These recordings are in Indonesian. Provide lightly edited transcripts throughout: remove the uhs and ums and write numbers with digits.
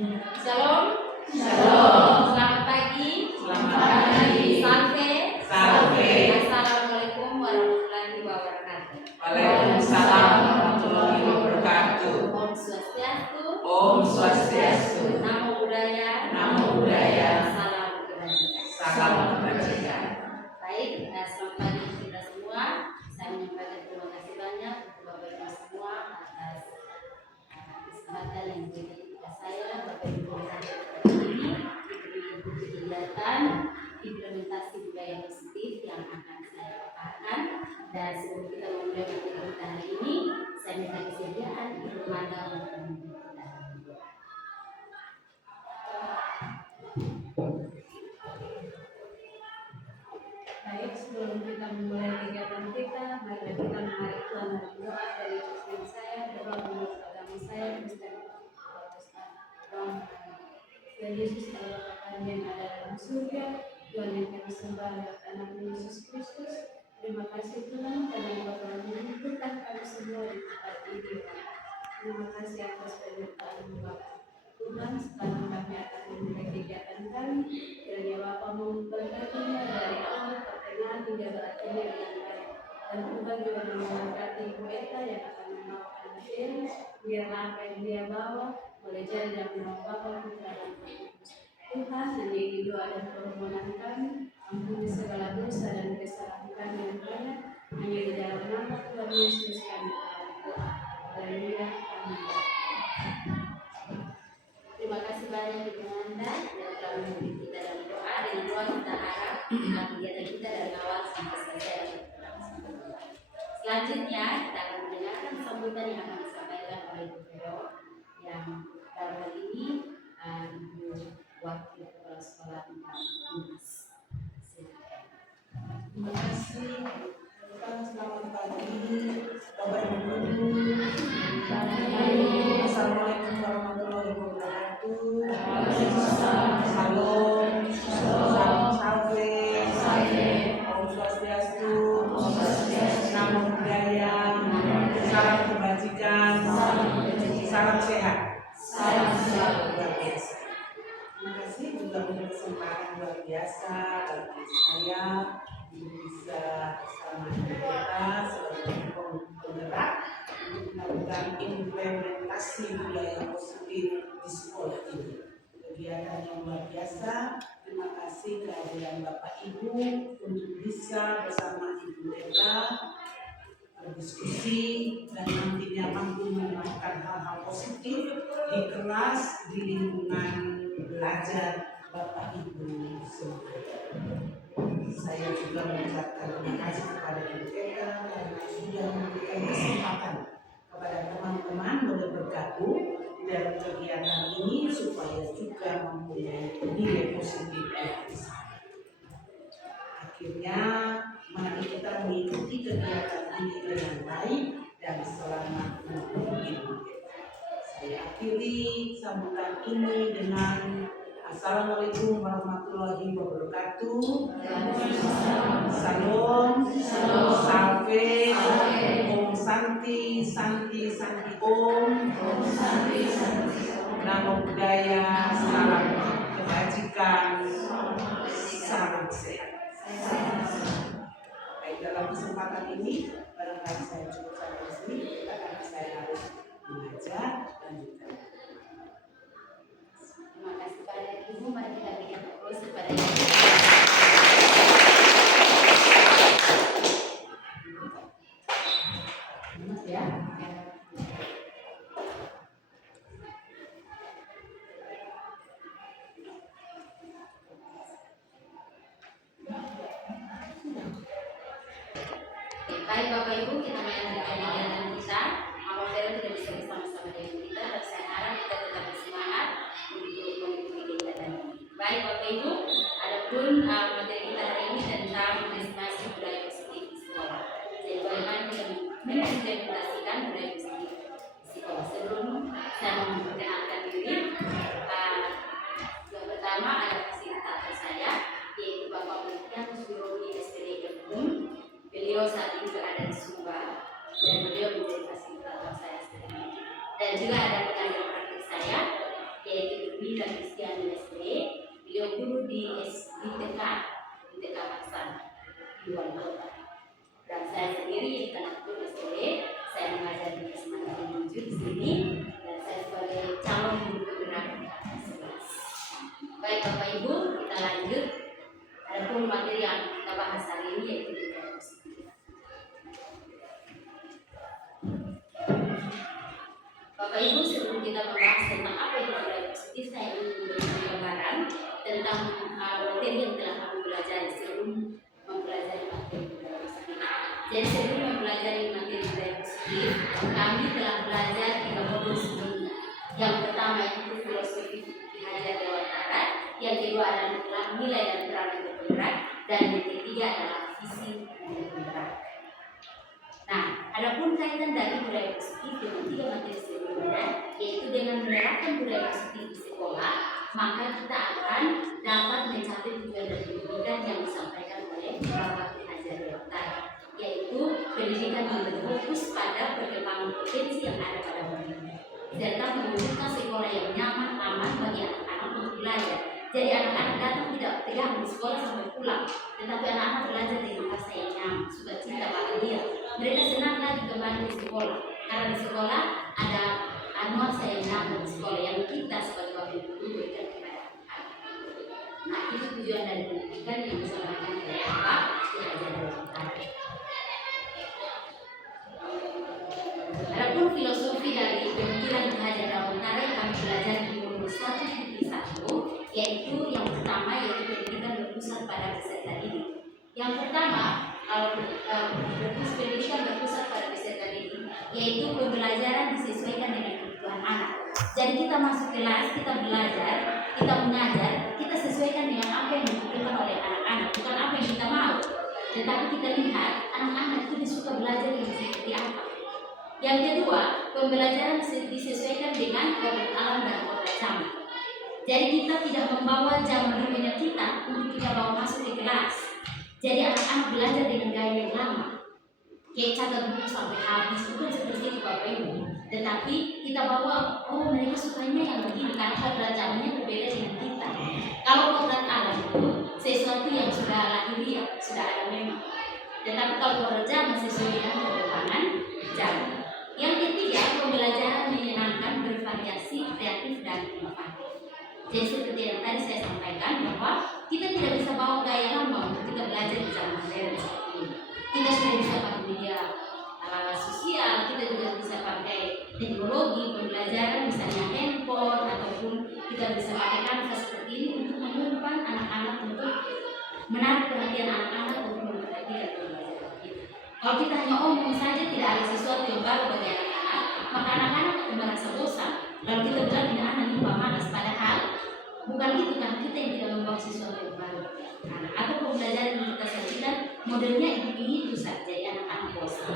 Shalom. Shalom. Selamat pagi. Selamat pagi. Salve. Salve. Assalamualaikum warahmatullahi wabarakatuh. Waalaikumsalam warahmatullahi wabarakatuh. Om Swastiastu. Om Swastiastu. Namo Buddhaya. Namo Buddhaya. Salam kebajikan. Salam kebajikan. Baik, selamat pagi kita semua. Saya menyampaikan terima kasih banyak untuk Bapak Ibu semua atas kesempatan yang diberikan kepada saya, Bapak Ibu ini diberi kegiatan implementasi budaya positif yang akan saya paparkan. Dan sebelum kita memulai materi kita hari ini, saya minta kesediaan Ibu Manda untuk memimpin kita. Baik, sebelum kita memulai kegiatan kita, mari kita menarik Tuhan dalam doa dari Kristen saya, doa menurut agama saya, Kristen Protestan. Dan Yesus adalah Bapa yang ada dalam surga, Tuhan yang kami sembah adalah Anak-Nya Yesus Kristus. Terima kasih Tuhan karena Engkau telah mengumpulkan kami semua di tempat ini. Terima kasih atas penyertaan Bapak. Tuhan, setelah kami akan memulai kegiatan kami, kiranya Bapa memberkatinya dari awal pertengahan hingga berakhirnya dengan baik. Dan Tuhan juga memberkati Ibu Eta yang akan membawakan materi, biarlah apa yang dia bawa boleh jadi dan nama Bapa, Putra dan Roh Kudus. Tuhan, hanya ini doa dan permohonan kami, ampuni segala dosa dan kesalahan kami yang banyak, hanya di dalam nama Tuhan Yesus kami telah berdoa. Haleluya, amin. Terima kasih banyak Ibu Manda yang telah memimpin kita dalam doa. Dengan doa kita harap kegiatan kita dari awal sampai selesai. Selanjutnya kita akan mendengarkan sambutan yang akan disampaikan oleh Ibu Vero yang dalam hal ini Ibu Wakil Kepala Sekolah Unas. Terima kasih. Selamat pagi, Bapak Ibu Guru. Assalamualaikum warahmatullahi wabarakatuh. Salam. Salam salve. Om Swastiastu. Namo Buddhaya. Salam kebajikan. Salam sehat. Luar biasa. Terima kasih juga untuk kesempatan luar biasa bagi saya bisa bersama kita sebagai penggerak untuk melakukan implementasi budaya positif di sekolah ini. Kegiatan yang luar biasa. Terima kasih kehadiran Bapak Ibu untuk bisa bersama Ibu Eta berdiskusi dan nantinya mampu menerapkan hal-hal positif di kelas, di lingkungan belajar Bapak Ibu semua. Saya juga mengucapkan terima kasih kepada Ibu Eta karena sudah memberikan kesempatan kepada teman-teman boleh bergabung dalam kegiatan ini supaya juga mempunyai nilai positif yang besar. Akhirnya mari kita mengikuti kegiatan ini dengan baik dan selamat untuk Ibu Eta. Saya akhiri sambutan ini dengan Assalamualaikum warahmatullahi wabarakatuh. Salam. Salve. Om Santi, Santi, Santi Om. Namo Buddhaya. Salam kebajikan. Salam sehat. Baik, dalam kesempatan ini barangkali saya cukup sampai di sini karena saya harus mengajar lanjutkan. Terima kasih pada Ibu. Mari kita berikan terus kepada Ibu. Ya. Baik Bapak Ibu, kita melanjutkan kegiatan kita. Mama Vero tidak bisa bersama-sama dengan kita, tapi saya harap kita tetap bersemangat untuk mengikuti kegiatan ini. Baik Bapak Ibu, adapun materi kita hari ini tentang destinasi budaya positif di sekolah. Jadi bagaimana kita mengimplementasikan budaya positif di sekolah. Sebelum saya memperkenalkan diri, yang pertama ada fasilitator saya, yaitu Bapak Multianus Wironi SPD Ketum. Beliau saat ini berada di Sumba dan beliau menjadi fasilitator saya sendiri. Dan juga ada tenaga praktik saya, yaitu Bapak Ibu, sebelum kita membahas tentang apa itu budaya positif, saya ingin memberikan gambaran tentang materi yang telah kami pelajari sebelum mempelajari materi budaya positif. Jadi sebelum mempelajari materi budaya positif, kami telah belajar 3 modul sebelumnya. Yang pertama itu filosofi Hajar Dewantara, yang kedua adalah nilai dan peran yang bergerak, dan yang ketiga adalah visi yang bergerak. Nah, adapun kaitan dari budaya positif dengan 3 materi sebelumnya, yaitu dengan menerapkan budaya positif di sekolah, maka kita akan dapat mencapai tujuan dan pendidikan yang disampaikan oleh Bapak Hajar Dewantara, yaitu pendidikan yang berfokus pada perkembangan potensi yang ada pada murid, serta mewujudkan sekolah yang nyaman, aman bagi anak-anak untuk belajar. Jadi anak-anak datang tidak tegang di sekolah sampai pulang, tetapi anak-anak belajar dengan rasa yang nyaman, sukacita, bahagia. Mereka senang lagi kembali di sekolah, karena di sekolah ada nuansa yang nyaman di sekolah yang kita sebagai wakil guru berikan kepada anak. Nah, itu tujuan dari pendidikan yang disampaikan oleh Bapak Hajar Dewantara. Adapun filosofi dari pemikiran Hajar Dewantara yang kami pelajari di modul 1.1, yaitu yang pertama yaitu pendidikan berpusat pada peserta didik. Yang pertama, kalau pendidikan berpusat pada peserta didik, yaitu pembelajaran disesuaikan dengan kebutuhan anak. Jadi kita masuk kelas, kita belajar, kita mengajar, kita sesuaikan dengan apa yang dibutuhkan oleh anak-anak, bukan apa yang kita mau. Tetapi kita lihat anak-anak itu disuka belajar yang seperti apa. Yang kedua, pembelajaran disesuaikan dengan kodrat alam dan kodrat zaman. Jadi kita tidak membawa zaman dulunya kita untuk kita bawa masuk ke kelas. Jadi anak-anak belajar dengan gaya yang lama, kayak catat buku sampai habis, bukan seperti itu Bapak Ibu. Tetapi kita bawa, oh mereka sukanya yang begini, karena kodrat zamannya berbeda dengan kita. Kalau kodrat alam itu sesuatu yang sudah lahiriah, sudah ada memang. Tetapi kalau kodrat zaman sesuai dengan perkembangan zaman. Yang ketiga, pembelajaran menyenangkan, bervariasi, kreatif, dan inovatif. Jadi seperti yang tadi saya sampaikan bahwa kita tidak bisa bawa gaya lama untuk kita belajar di zaman modern seperti ini. Kita sudah bisa pakai media sosial, kita juga bisa pakai teknologi pembelajaran, misalnya handphone, ataupun kita bisa pakai kanvas seperti ini untuk mengumpan anak-anak, untuk menarik perhatian anak-anak untuk memperhatikan pembelajaran kita. Kalau kita hanya omong saja, tidak ada sesuatu yang baru bagi anak-anak, maka anak-anak akan merasa bosan. Lalu kita bilang ini anak ini malas, padahal bukan itu, kan kita yang tidak membawa sesuatu yang baru. Atau pembelajaran yang kita sajikan modelnya itu saja, jadi anak-anak bosan.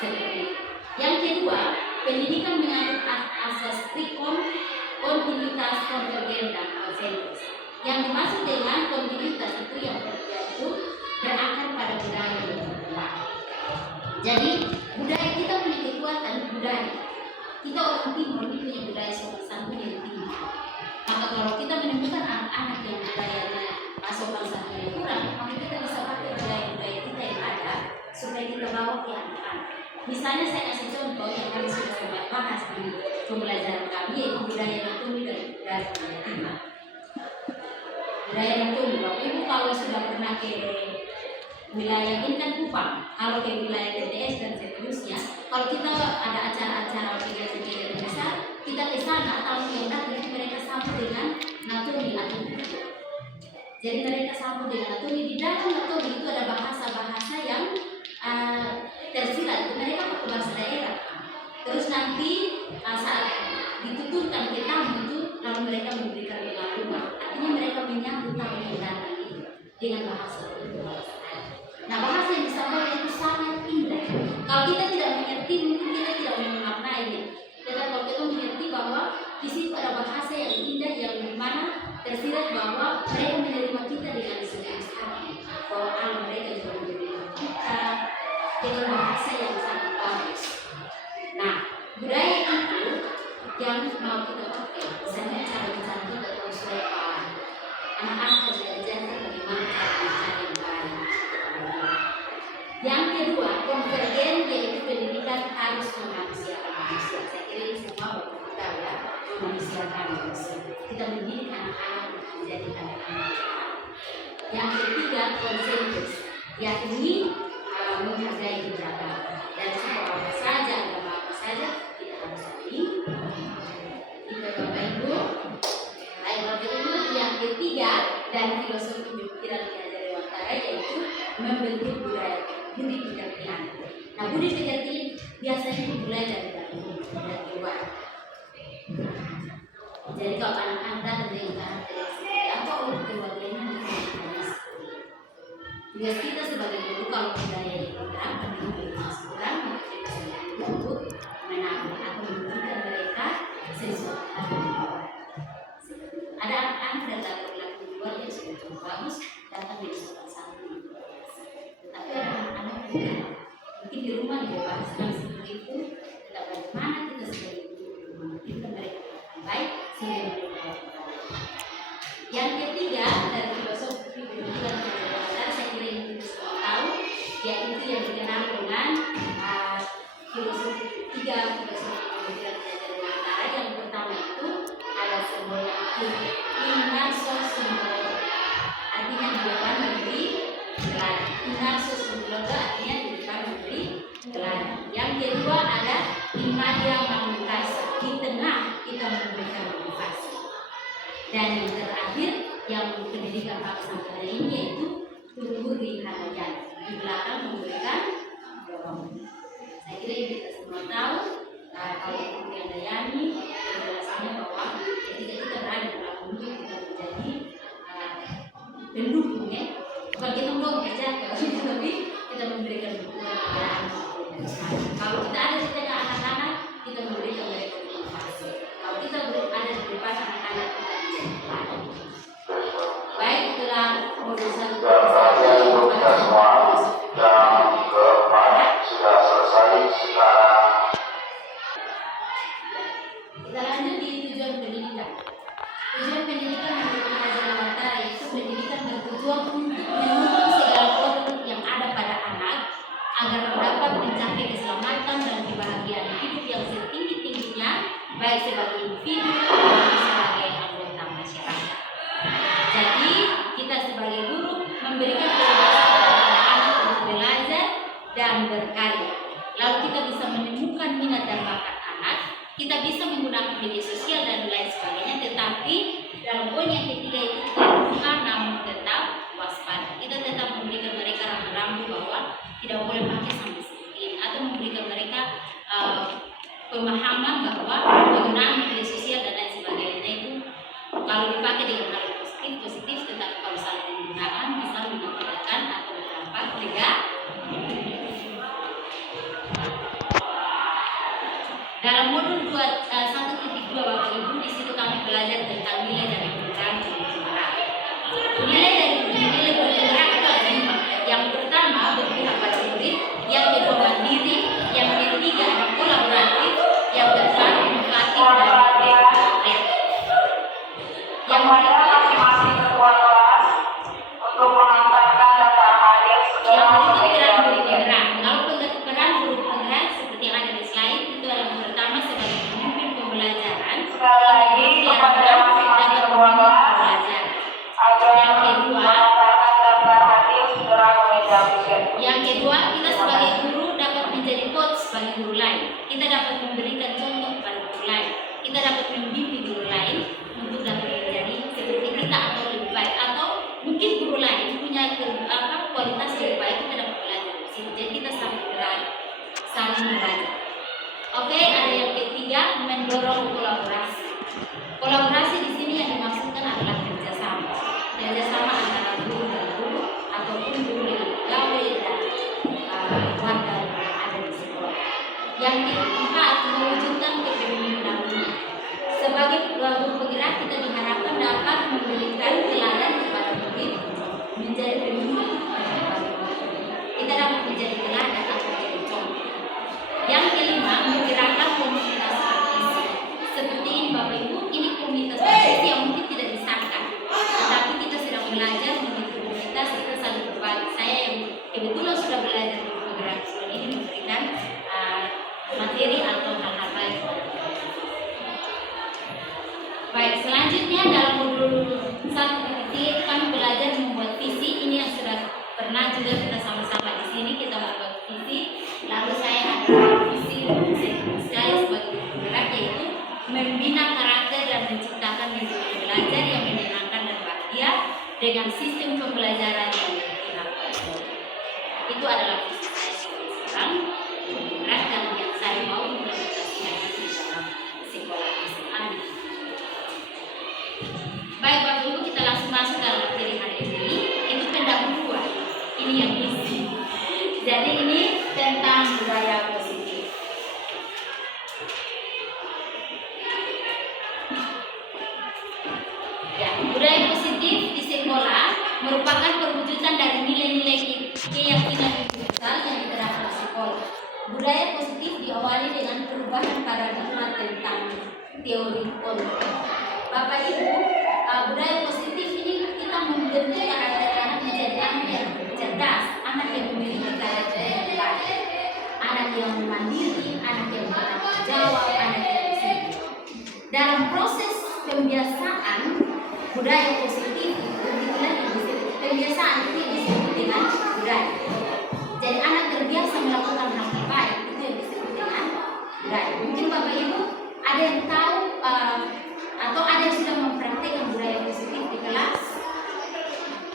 Seperti yang kedua, pendidikan menganut asas kontinuitas, konvergen, dan autentis. Yang dimaksud dengan kontinuitas itu yang berakar pada budaya yang berkembang. Jadi budaya kita punya kekuatan budaya. Kita orang timur ini punya budaya sopan santun yang tinggi. Maka kalau kita menemukan anak-anak yang budayanya sopan santun yang kurang, maka kita bisa pakai budaya-budaya kita yang ada supaya kita bawa ke anak-anak. Misalnya saya kasih contoh yang kami sudah sempat bahas di pembelajaran kami, yaitu budaya Natuni dan budaya Timur. Budaya Natuni, Bapak Ibu kalau sudah pernah ke wilayah ini kan Kupang, kalau ke wilayah TTS dan seterusnya, kalau kita ada acara-acara kegiatan-kegiatan besar, kita ke sana, tamu yang datang itu mereka sambut dengan Natuni atau Buku. Jadi mereka sambut dengan Natuni. Di dalam Natuni itu ada bahasa-bahasa yang tersirat, mereka pakai bahasa daerah. Terus nanti saat dituturkan ke tamu itu, lalu mereka memberikan pengalaman. Artinya mereka menyambut tamu yang datang itu dengan bahasa itu. Nah, bahasa yang disampaikan itu sangat indah. Kalau kita tidak mengerti, mungkin kita tidak memaknainya. Tetapi kalau kita mengerti bahwa di situ ada bahasa yang indah, yang dimana tersirat bahwa mereka menerima kita dengan setulus hati, bahwa alam mereka juga menerima kita dengan bahasa yang sangat bagus. Nah, budaya itu yang mau kita pakai, misalnya cara bicara kita terus sopan, anak-anak harus diajarkan bagaimana cara bicara yang baik. Yang kedua, konvergen, yaitu pendidikan harus memanusiakan manusia. Saya kira ini semua Bapak kita ya, memanusiakan manusia. Kita mendidik anak-anak untuk menjadi anak-anak. Yang ketiga, konsensus, yakni menghargai keberagaman. Dan sekolah apa saja, agama apa saja, kita harus saling ketiga dari filosofi pemikiran Ki Hajar Dewantara yaitu membentuk budaya budi pekerti. Nah, budi pekerti biasanya dimulai dari dalam dan luar. Jadi kalau anak-anak dari seperti apa untuk keluarganya tugas kita sebagai guru kalau budaya itu diterapkan di kehidupan sekolah, maka kita sebagai guru menambah atau memberikan mereka sesuatu ada anak-anak datang berlaku di luar yang sudah cukup bagus datang di sekolah satu, tetapi ada anak-anak yang mungkin di rumah dibebaskan seperti itu, tetapi bagaimana kita sebagai guru memberikan mereka yang baik sehingga mereka yang ketiga dari filosofi pemikiran saya kira ini semua tahu, yaitu yang dikenal dengan filosofi tiga filosofi pemikiran Dewantara. Yang pertama itu ada sebuah ingat sosumber, artinya di depan memberi teladan. Ingat sosumber artinya di depan memberi teladan. Yang kedua ada imadia manungkasa, di tengah kita memberikan motivasi. Dan yang terakhir yang pendidikan Pak sampai hari ini yaitu Tunguri Hanajan, di belakang memberikan dorong. Saya kira ini kita semua tahu. Kalau Tunguri Handayani penjelasannya bahwa ketika kita berada di belakang untuk kita menjadi pendukung ya, bukan kita mendorong kerja, tapi kita memberikan dukungan. Kalau kita ada di tengah anak-anak, kita memberikan mereka motivasi. Kalau kita ada di depan anak-anak, kita menjadi pelayan. Baik, telah urusan yang keempat sudah selesai sekarang. Kita lanjut di tujuan pendidikan. Tujuan pendidikan menurut Ki Hajar Dewantara itu pendidikan bertujuan untuk menuntun segala produk yang ada pada anak agar dapat mencapai keselamatan dan kebahagiaan hidup yang setinggi-tingginya baik sebagai individu maupun sebagai anggota masyarakat. Jadi kita sebagai guru memberikan kebebasan kepada anak untuk belajar dan berkarya. Lalu kita bisa menemukan minat dan bakat anak. Kita bisa menggunakan media sosial dan lain sebagainya, tetapi dalam poin yang ketiga itu kita buka namun tetap waspada. Kita tetap memberikan mereka rambu-rambu bahwa tidak boleh pakai sampai seperti ini, atau memberikan mereka pemahaman bahwa penggunaan media sosial dan lain sebagainya itu kalau dipakai dengan hal positif, tetapi kalau salah digunakan bisa mengakibatkan atau berdampak negatif. Dalam modul 1.2 Bapak Ibu, di situ kami belajar tentang nilai dari penggunaan bergerak. Nilai bergerak itu ada 5. Yang pertama berpihak pada murid, yang kedua mandiri, yang ketiga ada kolaboratif, yang keempat inovatif dan kreatif. Yang berikut Masing-masing ketua kelas untuk mengantarkan data hadir segera peran guru penggerak. Kalau peran guru penggerak seperti yang ada di slide itu yang pertama sebagai pemimpin pembelajaran. sekali lagi kepada masing-masing ketua kelas agar mengantarkan data hadir segera ke meja belajar. Yang kedua, kita sebagai guru dapat menjadi coach bagi guru lain. Kita dapat memberikan contoh kepada guru lain. Kita dapat membimbing guru lain untuk dapat menjadi seperti kita atau lebih baik. Atau mungkin guru lain punya kualitas lebih baik, kita dapat belajar. Jadi kita saling belajar. Oke, ada yang ketiga, mendorong kolaborasi. Kolaborasi di sini yang dimaksudkan adalah kerjasama antara guru dan guru ataupun guru dengan pegawai dan warga yang ada di sekolah. Yang keempat, mewujudkan kepemimpinan. Sebagai guru penggerak, kita diharapkan dapat memberikan teladan kepada murid menjadi pemimpin. Kita dapat menjadi teladan atau menjadi contoh. Yang kelima, menggerakkan komunitas praktisi. Seperti ini Bapak Ibu, ini komunitas praktisi yang mungkin tidak disangka, tetapi kita sedang belajar menjadi komunitas, kita saling berbagi. Saya yang kebetulan sudah belajar di penggerak ini memberikan materi atau hal-hal baik. Baik, selanjutnya dalam modul 1.3 kami belajar membuat visi. Ini yang sudah pernah juga kita sama-sama di sini kita membuat visi. Lalu saya ada visi saya sebagai penggerak yaitu membina karakter dan menciptakan lingkungan belajar yang menyenangkan dan bahagia, Ya, budaya positif di sekolah merupakan perwujudan dari nilai-nilai keyakinan universal yang diterapkan di sekolah. Budaya positif diawali dengan perubahan paradigma tentang teori konten. Bapak Ibu, budaya positif ini kita membentuk anak-anak menjadi anak yang cerdas, anak yang memiliki karakter yang baik, anak yang mandiri, anak yang bertanggung jawab, anak yang disiplin. Dalam proses pembiasaan budaya positif itulah yang disebut pembiasaan, itu yang disebut dengan budaya. Jadi anak terbiasa melakukan hal baik, itu yang disebut dengan budaya. Mungkin Bapak Ibu ada yang tahu atau ada yang sudah mempraktikkan budaya positif di kelas,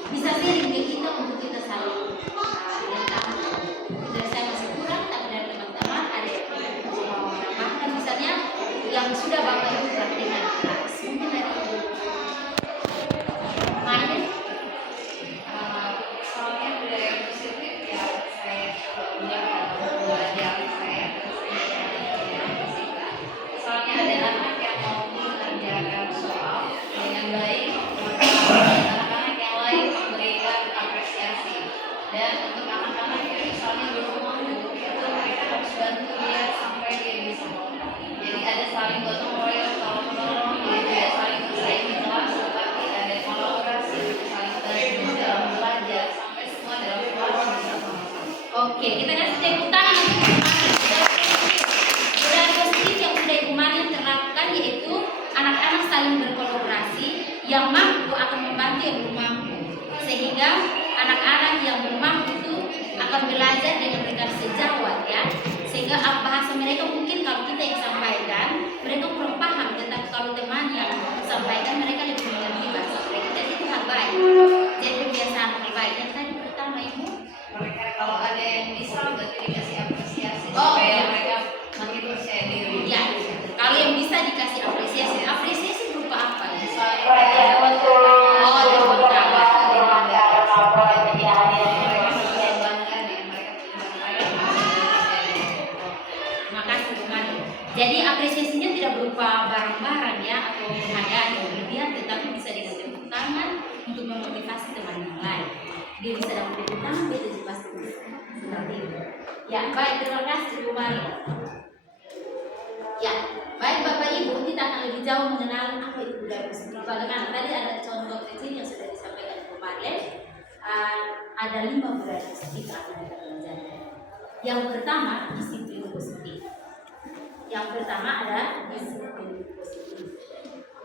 bisa sharing ke kita untuk kita saling lihat. Dari saya masih kurang, tapi dari teman-teman ada yang mau menambahkan misalnya yang sudah Bapak Ibu praktikkan di kelas. Mungkin dari Ibu Maya. Soalnya budaya positif ya saya coba belajar saya soalnya ada anak yang mau mengerjakan soal dengan baik, anak-anak yang lain memberikan apresiasi, dan untuk anak-anak yang misalnya belum mampu itu mereka harus bantu dia sampai dia bisa. Jadi ada saling gotong royong, tolong menolong, ada saling bersaing di kelas, tetapi ada kolaborasi, saling bantu dalam belajar sampai semua dalam kelas bisa sama-sama. Oke, kita kasih tepuk tangan untuk Ibu Mariam. Budaya positif yang sudah Ibu Mariam terapkan yaitu anak-anak saling berkolaborasi, yang mampu akan membantu yang belum mampu, sehingga anak-anak yang belum mampu itu akan belajar dengan rekan sejawat ya, sehingga bahasa mereka mungkin kalau kita yang sampaikan mereka kurang paham, tetapi kalau teman yang sampaikan mereka lebih mengerti bahasa mereka. Jadi itu hal baik. Jadi kebiasaan hal baik. Yang tadi pertama Ibu, Mereka kalau ada yang bisa berarti dikasih apresiasi Oh, supaya ya. mereka makin percaya diri. ya, kalau yang bisa dikasih apresiasi, apresiasi berupa apa ya? Soalnya kayak lewat Oh, lewat kawan. mereka merasa bangga nih, mereka Makasih Bu Mari. Jadi apresiasinya tidak berupa barang-barang ya atau penghargaan yang berlebihan, tetapi bisa dengan tepuk tangan untuk memotivasi teman yang lain. Dia bisa dapat tepuk tangan, dia juga pasti bisa. Seperti itu. Ya, baik, terima kasih Bu Mari. Ya, baik Bapak Ibu, kita akan lebih jauh mengenal apa itu budaya positif. Bagaimana tadi ada contoh kecil yang sudah disampaikan Bu Mari. Ada 5 budaya positif yang akan kita pelajari. Yang pertama, disiplin positif. Yang pertama adalah disiplin positif.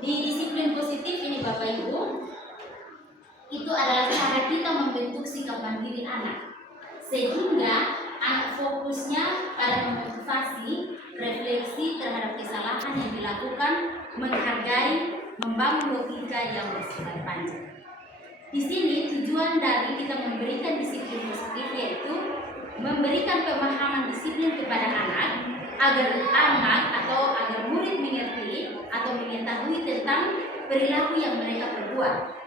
Di disiplin positif ini Bapak Ibu, itu adalah cara kita membentuk sikap mandiri anak, sehingga anak fokusnya pada memotivasi, refleksi terhadap kesalahan yang dilakukan, menghargai, membangun logika yang bersifat panjang. Di sini tujuan dari kita memberikan disiplin positif yaitu memberikan pemahaman disiplin kepada anak agar anak atau agar murid mengerti atau mengetahui tentang perilaku yang mereka perbuat.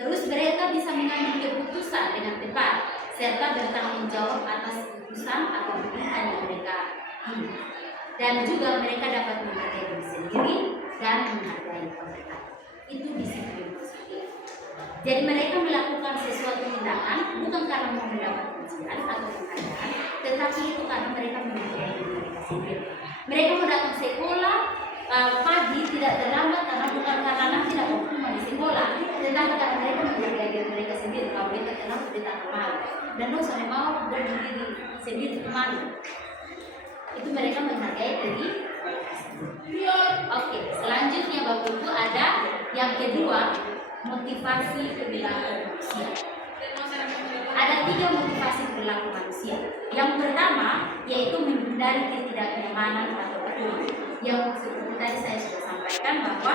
Terus mereka bisa mengambil keputusan dengan tepat serta bertanggung jawab atas keputusan atau pilihan yang mereka pilih. Dan juga mereka dapat menghargai diri sendiri dan menghargai orang lain. Itu disiplin positif. Jadi mereka melakukan sesuatu tindakan bukan karena mau mendapat pujian atau penghargaan, tetapi itu karena mereka menghargai diri mereka sendiri. Mereka mau datang sekolah pagi tidak terlambat karena bukan karena nanti dapat hukuman di sekolah, tetapi karena mereka menghargai diri mereka sendiri. Kalau mereka terlambat tidak malu dan dosa mau berdiri sendiri kemana? Itu mereka menghargai diri. Oke, selanjutnya Bapak Ibu ada yang kedua, motivasi perilaku manusia. Ada 3 motivasi perilaku manusia. Yang pertama yaitu menghindari ketidaknyamanan atau keluh. Yang seperti tadi saya sudah sampaikan bahwa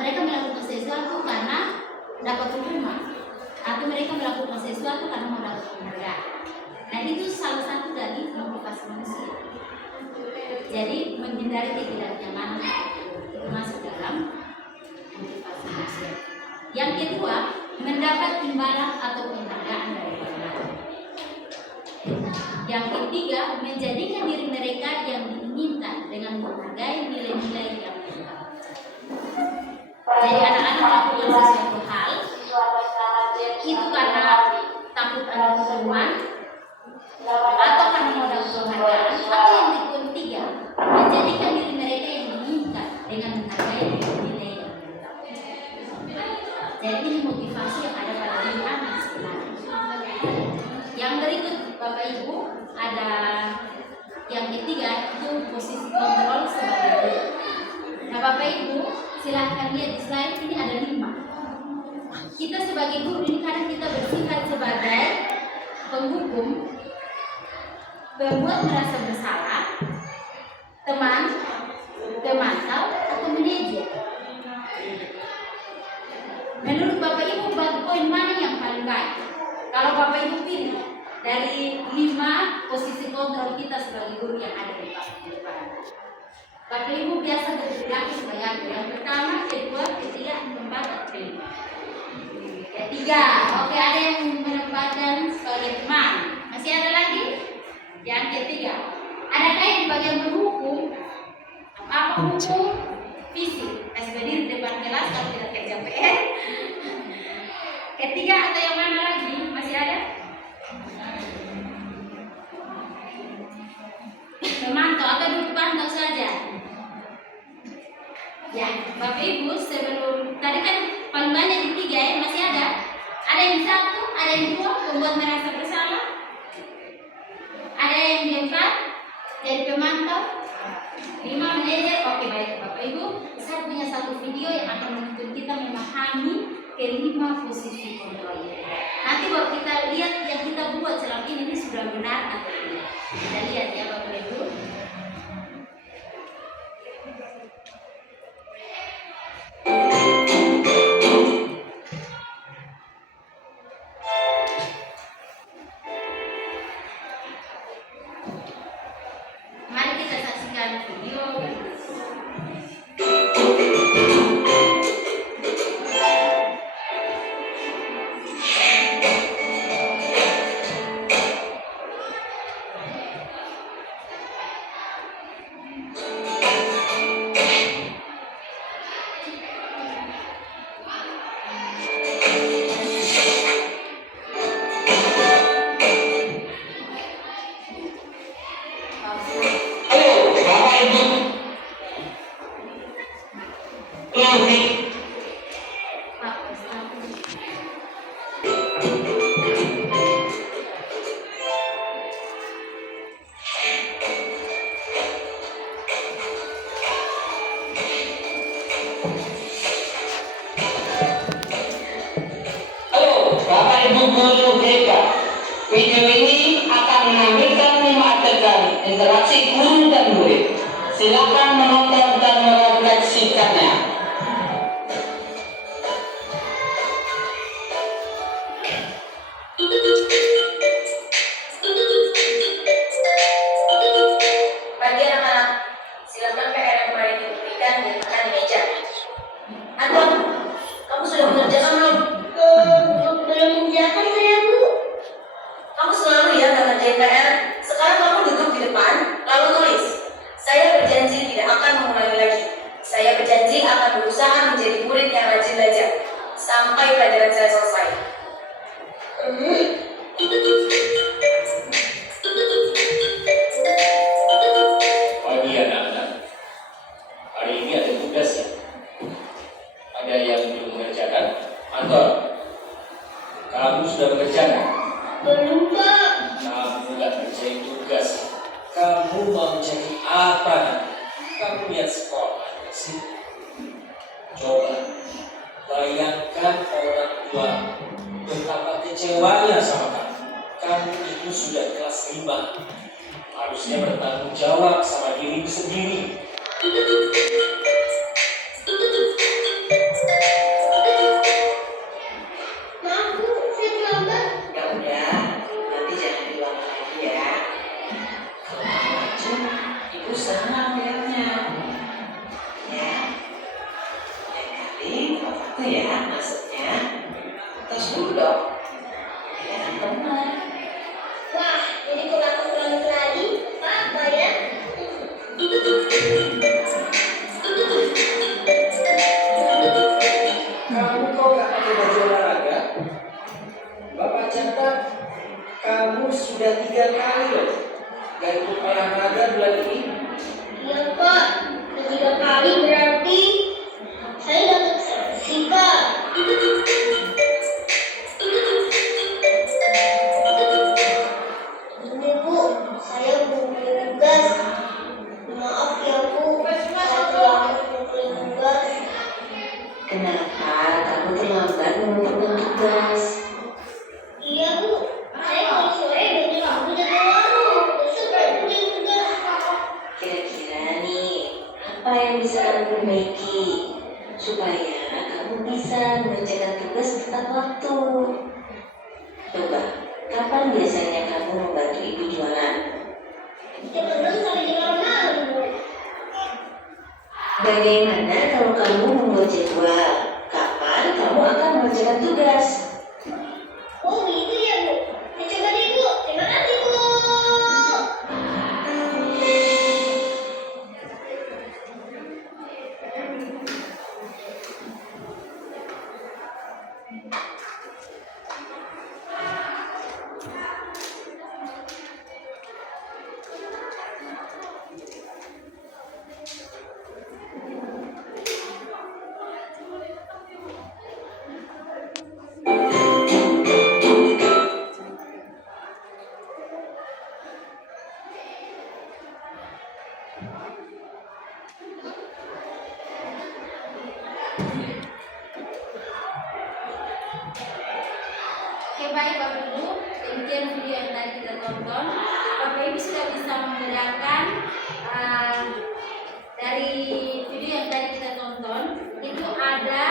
mereka melakukan sesuatu karena dapat hukuman atau mereka melakukan sesuatu karena mau dapat penghargaan. Nah itu salah satu dari motivasi manusia. Jadi menghindari ketidaknyamanan itu masuk dalam motivasi manusia. Yang kedua, mendapat imbalan atau penghargaan dari orang lain. Yang ketiga, menjadikan diri mereka yang itu posisi kontrol sebagai guru. Nah Bapak Ibu, silahkan lihat di slide ini ada 5. Kita sebagai guru ini kadang kita bersifat sebagai penghukum, pembuat merasa bersalah, teman, pemantau, atau manajer. Menurut Bapak Ibu, poin mana yang paling baik? Kalau Bapak Ibu pilih dari 5 posisi kontrol kita sebagai guru yang ada di depan. Bapak Ibu biasa berperilaku sebagai apa? Yang pertama, kedua, ketiga, keempat, atau kelima. Ketiga, oke, ada yang menempatkan sebagai teman. Masih ada lagi? Yang ketiga, adakah yang di bagian berhukum? Apa hukum? Fisik, kasih berdiri di depan kelas kalau tidak kerja PR. Ketiga atau yang mana lagi? Masih ada? Memantau atau duduk pantau saja. Ya, Bapak Ibu, sebelum tadi kan paling banyak di 3 ya, masih ada? Ada yang di 1, ada yang di 2, membuat merasa bersalah. Ada yang di 4, jadi pemantau. 5 manajer. Oke, baik Bapak Ibu, saya punya satu video yang akan menuntun kita memahami kelima posisi kontrol. Nanti kalau kita lihat yang kita buat selama ini sudah benar atau tidak. Kita lihat ya Bapak Ibu. Mari kita saksikan video. Bapak Ibu guru BK, video ini akan menampilkan 5 adegan interaksi guru dan murid. Silakan menonton dan merefleksikannya. Pagi anak-anak, silakan PR yang kemarin diberikan diletakkan di meja. Anton, kamu sudah mengerjakan belum? Belum mengerjakan saya, Bu. Kamu selalu ya nggak ngerjain PR. Sekarang kamu duduk di depan, lalu tulis. Saya berjanji tidak akan mengulangi lagi. Saya berjanji akan berusaha menjadi murid yang rajin belajar sampai pelajaran saya selesai. Pagi anak-anak, hari ini ada tugas ya? Ada yang belum mengerjakan? Anton, kamu sudah mengerjakan? Belum, Pak. Kamu nggak ngerjain tugas. Kamu mau jadi apa? Kamu lihat sekolah sih? Coba bayangkan orang tua betapa kecewanya sama kamu. Kamu itu sudah kelas 5. Harusnya bertanggung jawab sama dirimu sendiri. Maaf, Bu. Saya terlambat. Ya udah, nanti jangan diulang lagi ya. Kalau kamu maju, ibu senang melihatnya. Ya, lain kali foto ya masuknya. Terus dulu dong. Kelihatan teman. Wah, jadi kalau aku ulangi lagi, apa ya? Kamu kok gak pakai baju olahraga? Bapak catat, kamu sudah 3 kali loh gak ikut olahraga bulan ini. Iya, Pak. 3 kali berarti saya dapat sanksi, Pak. Ini, Bu. Saya belum tugas. yang bisa kamu perbaiki supaya kamu bisa mengerjakan tugas tepat waktu? Coba, kapan biasanya kamu membantu ibu jualan? Cenderung sampai di malam-malam, Bu. Bagaimana kalau kamu membuat jadwal? Kapan kamu akan mengerjakan tugas? Oh, gitu ya, Bu. Ya, coba deh, Bu. Terima kasih, Bu. Oke, baik Bapak Ibu, demikian video yang tadi kita tonton. Bapak Ibu sudah bisa membedakan dari video yang tadi kita tonton itu ada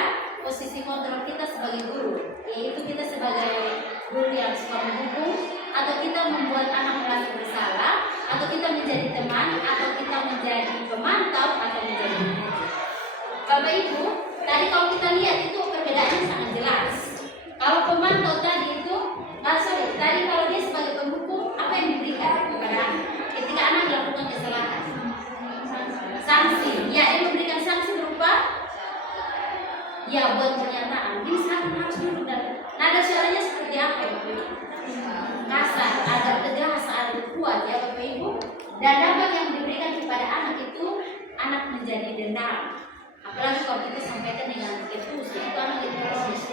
posisi kontrol kita sebagai guru, yaitu kita sebagai guru yang suka menghukum, atau kita membuat anak merasa bersalah, atau kita menjadi teman, atau kita menjadi pemantau, atau menjadi murid. Bapak Ibu, tadi kalau kita lihat itu perbedaannya sangat jelas. Kalau pemantau tadi itu, tadi kalau dia sebagai penghukum, apa yang diberikan kepada anak ketika anak melakukan kesalahan? Sanksi. Ya, dia memberikan sanksi berupa ya buat pernyataan. Ini sangat harus dulu dan nada suaranya seperti apa, Bapak Ibu? Kasar, agak tegas, agak kuat ya Bapak Ibu. Dan dampak yang diberikan kepada anak itu, anak menjadi dendam. Apalagi kalau kita sampaikan dengan ketus, itu anak itu harus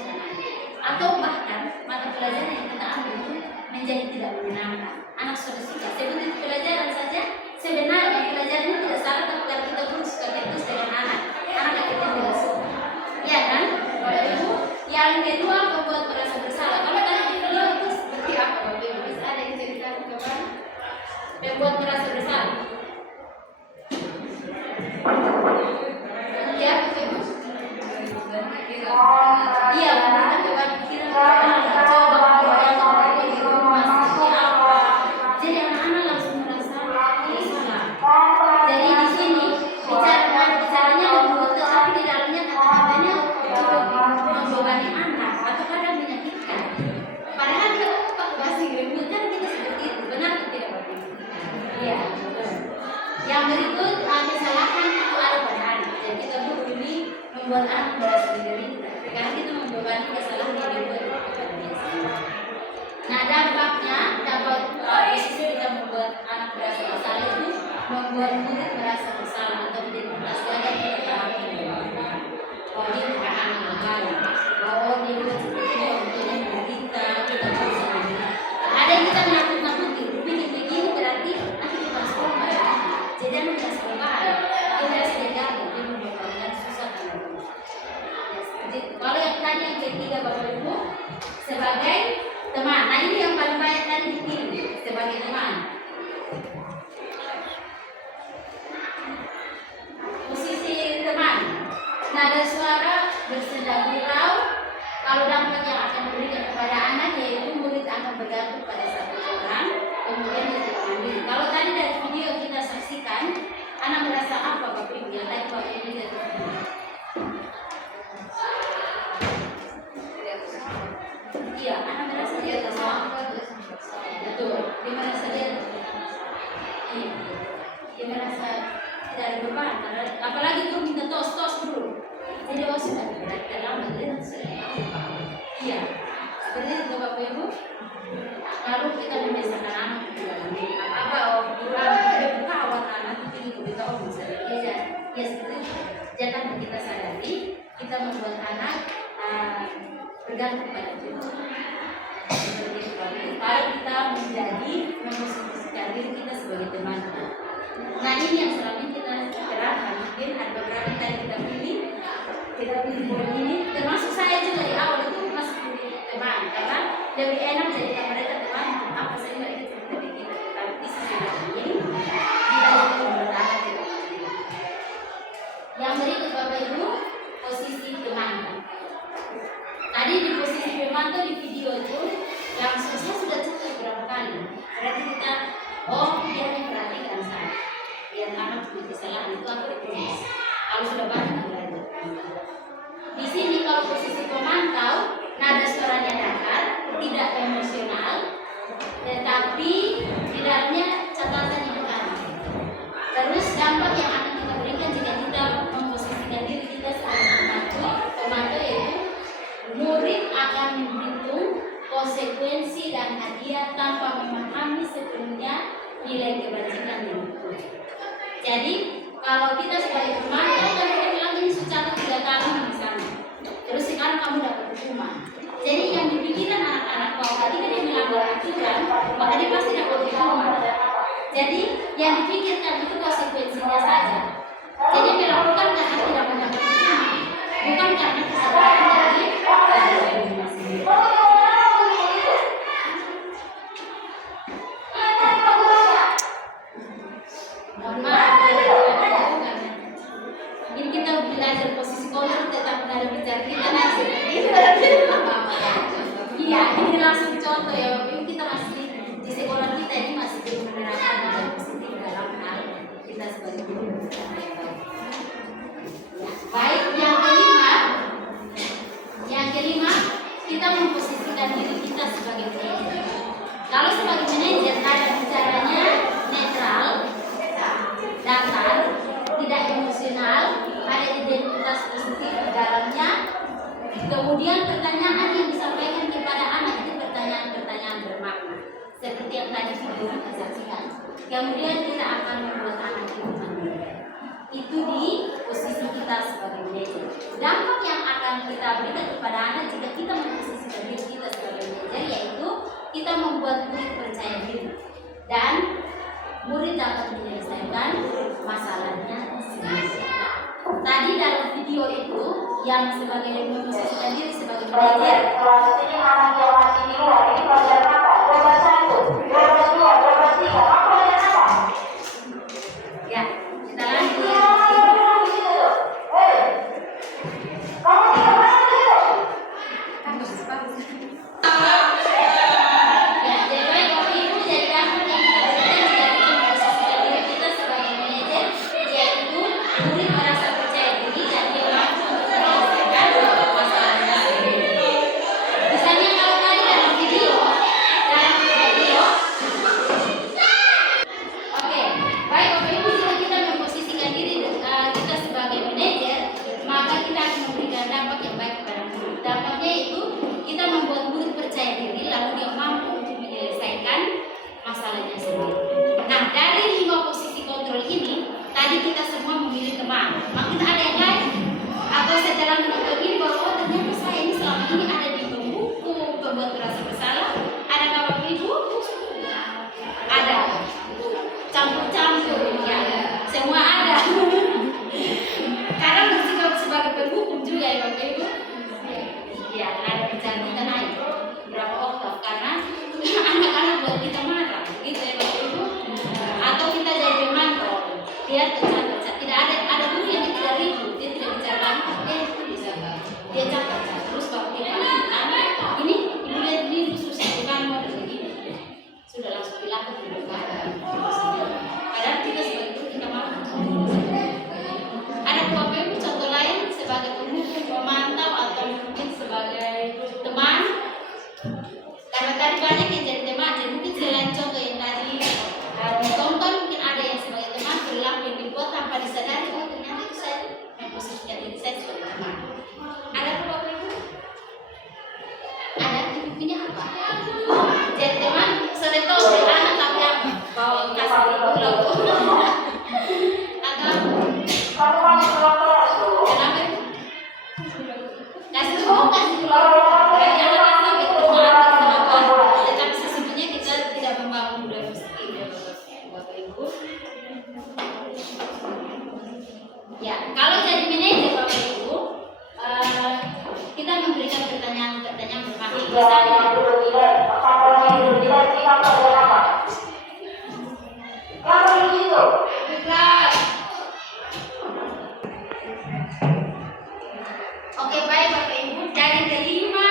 atau bahkan mata pelajaran yang kita ambil itu menjadi tidak menyenangkan. Anak sudah suka sebetulnya pelajaran saja, sebenarnya pelajaran itu tidak salah, tapi kalau kita pun suka ketus dengan anak akan kita tidak suka. Ya kan, Bapak Ibu? Yang kedua, membuat merasa bersalah. Kalau dari video itu seperti apa, Bapak Ibu? Bisa ada yang cerita kapan? Membuat merasa bersalah. Ya, Bapak Ibu. Iya, benar. Coba di rumah seperti apa. Jadi anak-anak langsung merasa salah. Jadi di sini bicaranya lembut, tetapi di dalamnya kata-katanya cukup membebani anak atau kadang menyakitkan. Padahal dia pakai bahasa lembut kan kita seperti itu, benar tidak Bapak? Iya. Yang berikut kesalahan itu ada pada anak. Jadi kita guru ini membuat anak merasa diderita karena kita membebani kesalahan yang dibuat kepada dia. Nah, dampaknya posisi kita membuat anak merasa bersalah itu membuat murid merasa bersalah atau menjadi merasa belajar bertahan. Oh, dia bukan anak yang baik. Oh, dia bukan seperti contohnya menderita, kita bisa. Ada yang kita menakut-nakuti, bikin begini berarti nanti kita sekolah mereka. Jadi anak tidak sekolah, dia merasa gagal, dia membuatkan susah kan. Kalau yang tadi yang ketiga Bapak Ibu sebagai teman. Nah, ini yang paling banyak tadi dipilih sebagai teman. Posisi teman. Nada suara bersenda gurau. Kalau dampak yang akan diberikan kepada anak yaitu murid akan bergantung pada satu orang, kemudian dia tidak mandiri. Kalau tadi dari video kita saksikan, anak merasa apa Bapak Ibu? Yang tadi Bapak Ibu lihat. Iya, anak merasa dia tersalah. Betul, dia merasa dia merasa tidak ada beban. Apalagi tuh minta tos dulu. Jadi sudah diberatkan lama, dia sudah. Iya, seperti itu Bapak Ibu. Lalu kita membiasakan anak apa guru tidak buka awal anak itu kita bisa belajar. Ya seperti itu. Jangan kita sadari, kita membuat anak bergantung pada Tuhan. Supaya kita menjadi memposisikan diri kita sebagai teman. Nah, ini yang selama ini kita terapkan. Mungkin ada beberapa yang tadi kita pilih poin ini. Termasuk saya juga di awal itu masih pilih teman, karena lebih enak jadikan mereka teman. Apa saja mereka cerita di kita. Tapi di sisi lain kita juga membuat anak tidak. kesalahan itu aku tulis. Kalau sudah banyak belajar. Di sini kalau posisi pemantau, nada suaranya datar, tidak emosional, tetapi di dalamnya catatan yang utama. Terus dampak yang akan kita berikan jika kita memposisikan diri kita sebagai pemantau yaitu murid akan menghitung konsekuensi dan hadiah tanpa memahami sepenuhnya nilai kebajikan yang betul. Jadi kalau kita sebagai pemantau kan kita bilang ini secara 3 kali misalnya, terus sekarang kamu dapat hukuman. Jadi yang dipikirkan anak-anak bahwa ketika dia melanggar aturan, maka dia pasti dapat hukuman. Jadi yang dipikirkan itu konsekuensinya saja. Jadi melakukan karena tidak mendapat hukuman, bukan karena kesalahan dari masing-masing. Mohon maaf, ini kita belajar posisi kontrol tetap ada bicara kita masih iya, ini langsung contoh ya. Bapak-Ibu, kita masih di sekolah kita ini masih belum menerapkan nilai positif dalam hal kita sebagai guru. Baik, yang kelima kita memposisikan diri kita sebagai manajer. Kalau sebagai manajer ada bicaranya netral, datar, tidak emosional, ada identitas positif di dalamnya. Kemudian pertanyaan yang disampaikan kepada anak itu pertanyaan-pertanyaan bermakna, seperti yang tadi sudah kita saksikan. Kemudian kita akan membuat anak itu mandiri. Itu di posisi kita sebagai manajer. Dampak yang akan kita berikan kepada anak jika kita memposisikan diri kita sebagai manajer yaitu kita membuat murid percaya diri dan murid dapat menyelesaikan masalahnya sendiri. Tadi dalam video itu yang sebagai memposisikan diri sebagai manajer. Ya, kita lanjut. Ya, kalau jadi manajer Bapak Ibu, kita memberikan pertanyaan-pertanyaan bermakna. Misalnya, oke, baik Bapak Ibu, dari kelima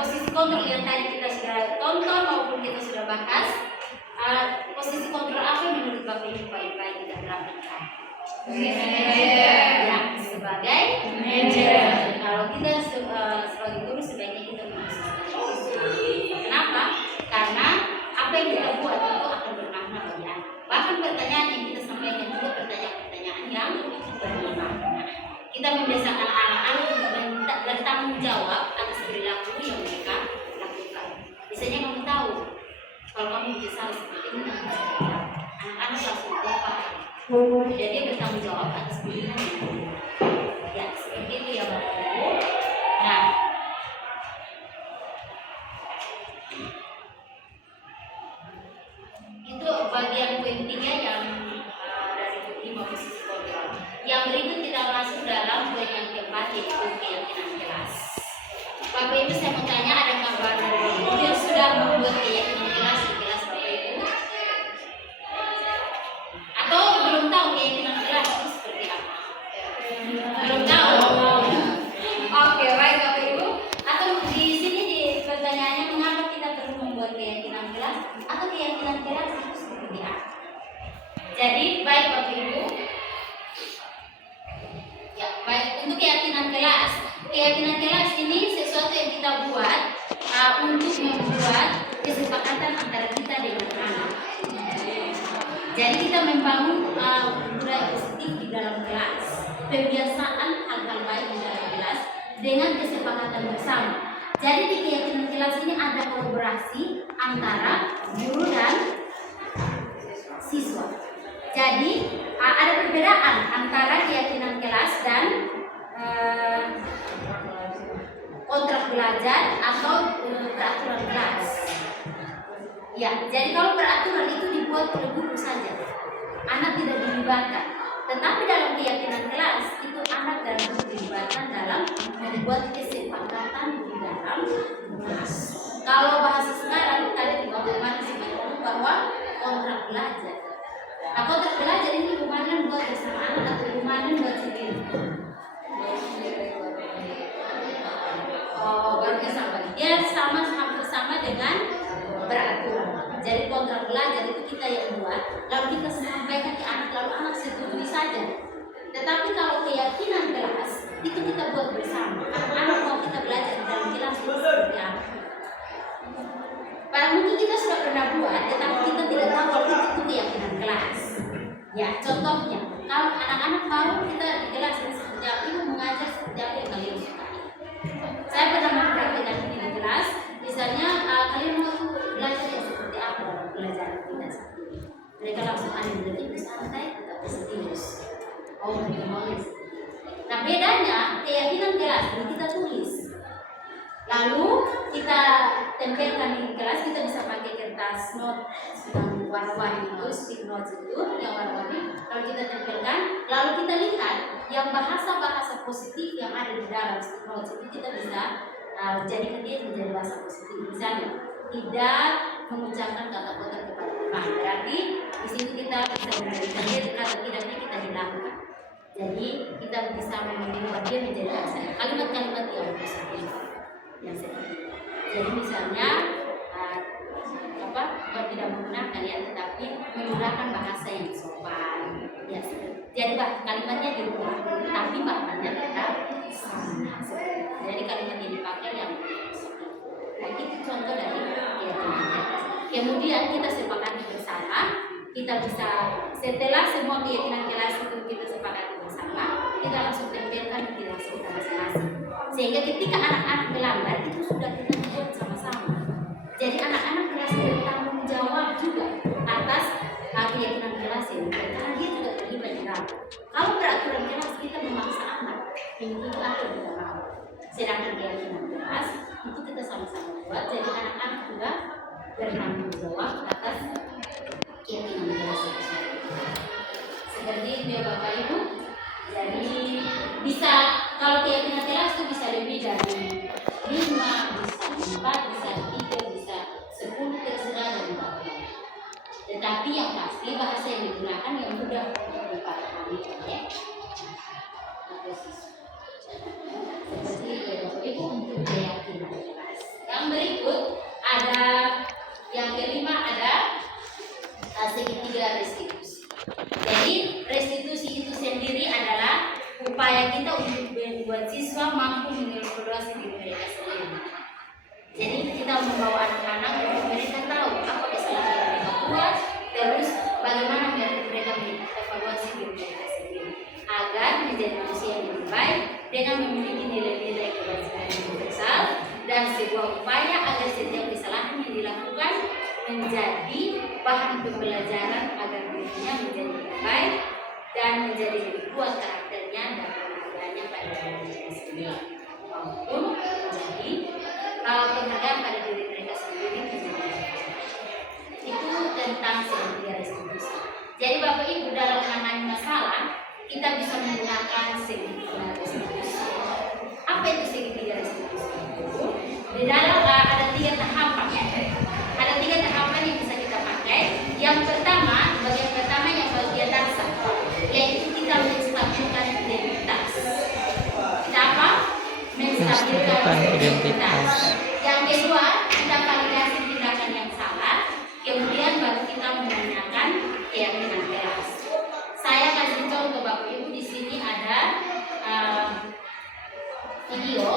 posisi kontrol yang tadi kita sudah tonton maupun kita sudah bahas, posisi kontrol apa yang menurut Bapak Ibu paling baik? merapikan? Ya, sebagai manajer. Kalau kita sebagai guru sebaiknya kita mengusahakan. Kenapa? Karena apa yang kita buat itu akan bermakna bagi anak. Bahkan pertanyaan yang kita sampaikan juga pertanyaan-pertanyaan yang bermakna. Kita membiasakan anak-anak untuk bertanggung jawab atas perilaku yang mereka lakukan. Biasanya kamu tahu, kalau kamu bisa seperti ini, anak-anak langsung lupa. Jadi dia bertanggung jawab atas pilihannya. Ya, seperti itu ya Bapak Ibu. Nah, itu bagian poin 3 yang dari 5 posisi kontrol. Yang berikut kita masuk dalam poin yang keempat, yaitu keyakinan kelas. Bapak Ibu, saya mau tanya, ada kabar dari ibu yang sudah membuat keyakinan kelas di kelas Bapak Ibu? Atau belum tahu keyakinan kelas itu seperti apa? Belum tahu? Oke, baik Bapak Ibu. Atau di sini di pertanyaannya, mengapa kita perlu membuat keyakinan kelas? Atau keyakinan kelas itu seperti apa? Jadi, baik Bapak Ibu. Ya, baik, untuk keyakinan kelas. Keyakinan kelas ini sesuatu yang kita buat untuk membuat kesepakatan antara kita dengan anak. Jadi kita membangun budaya positif di dalam kelas, kebiasaan hal-hal baik di dalam kelas dengan kesepakatan bersama. Jadi di keyakinan kelas ini ada kolaborasi antara guru dan siswa. Jadi ada perbedaan antara keyakinan kelas dan kontrak belajar atau peraturan kelas. Ya, jadi kalau peraturan itu dibuat oleh guru saja, anak tidak dilibatkan. Tetapi dalam keyakinan kelas itu anak dan guru dilibatkan dalam membuat kesepakatan di dalam kelas. Kalau bahasa sekarang tadi di bagaimana sih bahwa kontrak belajar. Nah, kontrak belajar ini bukan buat bersama anak atau bukan buat sendiri. Oh, baru sama. Dia sama dengan beraturan. Jadi kontrak belajar itu kita yang buat, lalu kita sampaikan ke anak, lalu anak setujui saja. Tetapi kalau keyakinan kelas itu kita buat bersama. Anak mau kita belajar di dalam kelas itu seperti apa? Pada mungkin kita sudah pernah buat, tetapi kita tidak tahu kalau itu keyakinan kelas. Ya, contohnya, kalau anak-anak mau kita di kelas seperti apa, ibu mengajar seperti apa yang kalian sukai. Saya pernah mempraktikkan ini di kelas, misalnya kalian mau belajar yang seperti apa dalam pelajaran kita saat ini. Mereka langsung ambil itu santai tetapi serius. Oh, menulis. Nah, bedanya keyakinan kelas ini kita tulis. Lalu kita tempelkan di kelas, kita bisa pakai kertas note yang warna-warni itu, stick notes itu yang warna-warni. Kalau kita tempelkan, lalu kita lihat yang bahasa-bahasa positif yang ada di dalam stick notes itu kita bisa jadikan dia menjadi bahasa positif. Misalnya, tidak mengucapkan kata kotor kepada teman. Berarti di situ kita bisa memberikan dia kata tidaknya kita hilangkan. Jadi kita bisa membuat dia menjadi kalimat-kalimat yang positif. Yang seperti itu. Jadi misalnya tidak menggunakan ya, tetapi menggunakan bahasa yang sopan. Ya, jadi kalimatnya dirubah, tapi maknanya tetap sama. Jadi kalimat yang dipakai yang positif. Nah, itu contoh dari keyakinan. Kemudian kita sepakati bersama. Kita bisa setelah semua keyakinan kelas itu kita sepakati bersama, kita langsung tempelkan di kelas kita masing-masing. Sehingga ketika anak-anak melanggar itu sudah kita buat sama-sama. Jadi anak-anak kelas bertanggung jawab juga atas keyakinan kelas ini, karena dia juga terlibat di dalam. Kalau peraturan kelas kita memaksa anak mengikuti atau tidak mau, sedangkan keyakinan kelas itu kita sama-sama buat. Jadi anak-anak juga bertanggung jawab atas keyakinan kelas itu. Seperti itu ya Bapak Ibu. Jadi bisa, kalau keyakinan kelas itu bisa lebih dari 5, bisa 4, bisa 3, bisa 10, terserah dari Bapak. Tetapi yang pasti bahasa yang digunakan yang mudah dipahami oleh siswa. Seperti itu ya Bapak Ibu untuk keyakinan kelas. Yang berikut ada yang kelima ada segitiga restitusi. Jadi upaya kita untuk membuat siswa mampu mengevaluasi diri mereka sendiri. Jadi kita membawa anak-anak untuk mereka tahu apa kesalahan yang mereka buat, terus bagaimana mereka mengevaluasi diri mereka sendiri agar menjadi manusia yang lebih baik dengan memiliki nilai-nilai kebajikan yang universal dan sebuah upaya agar setiap kesalahan yang dilakukan menjadi bahan pembelajaran agar dirinya menjadi lebih baik dan menjadi lebih kuat karakternya dan penghargaannya pada diri mereka sendiri maupun menjadi penghargaan pada diri mereka sendiri. Itu tentang segitiga restitusi. Jadi Bapak Ibu dalam menangani masalah kita bisa menggunakan segitiga restitusi. Apa itu segitiga restitusi? Di dalam ada 3 tahapan. Ada 3 tahapan yang bisa kita pakai. Yang pertama, bagian pertama yang bagian dasar, yaitu kita menstabilkan identitas. Kita apa? Menstabilkan identitas. Yang kedua, kita validasi tindakan yang salah. Kemudian baru kita menanyakan keyakinan keras. Saya kasih contoh Bapak Ibu, di sini ada video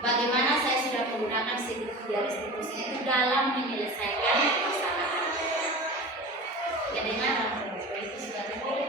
bagaimana saya sudah menggunakan segitiga restitusi itu dalam menyelesaikan permasalahan. Kedengaran Bapak Ibu sudah tahu?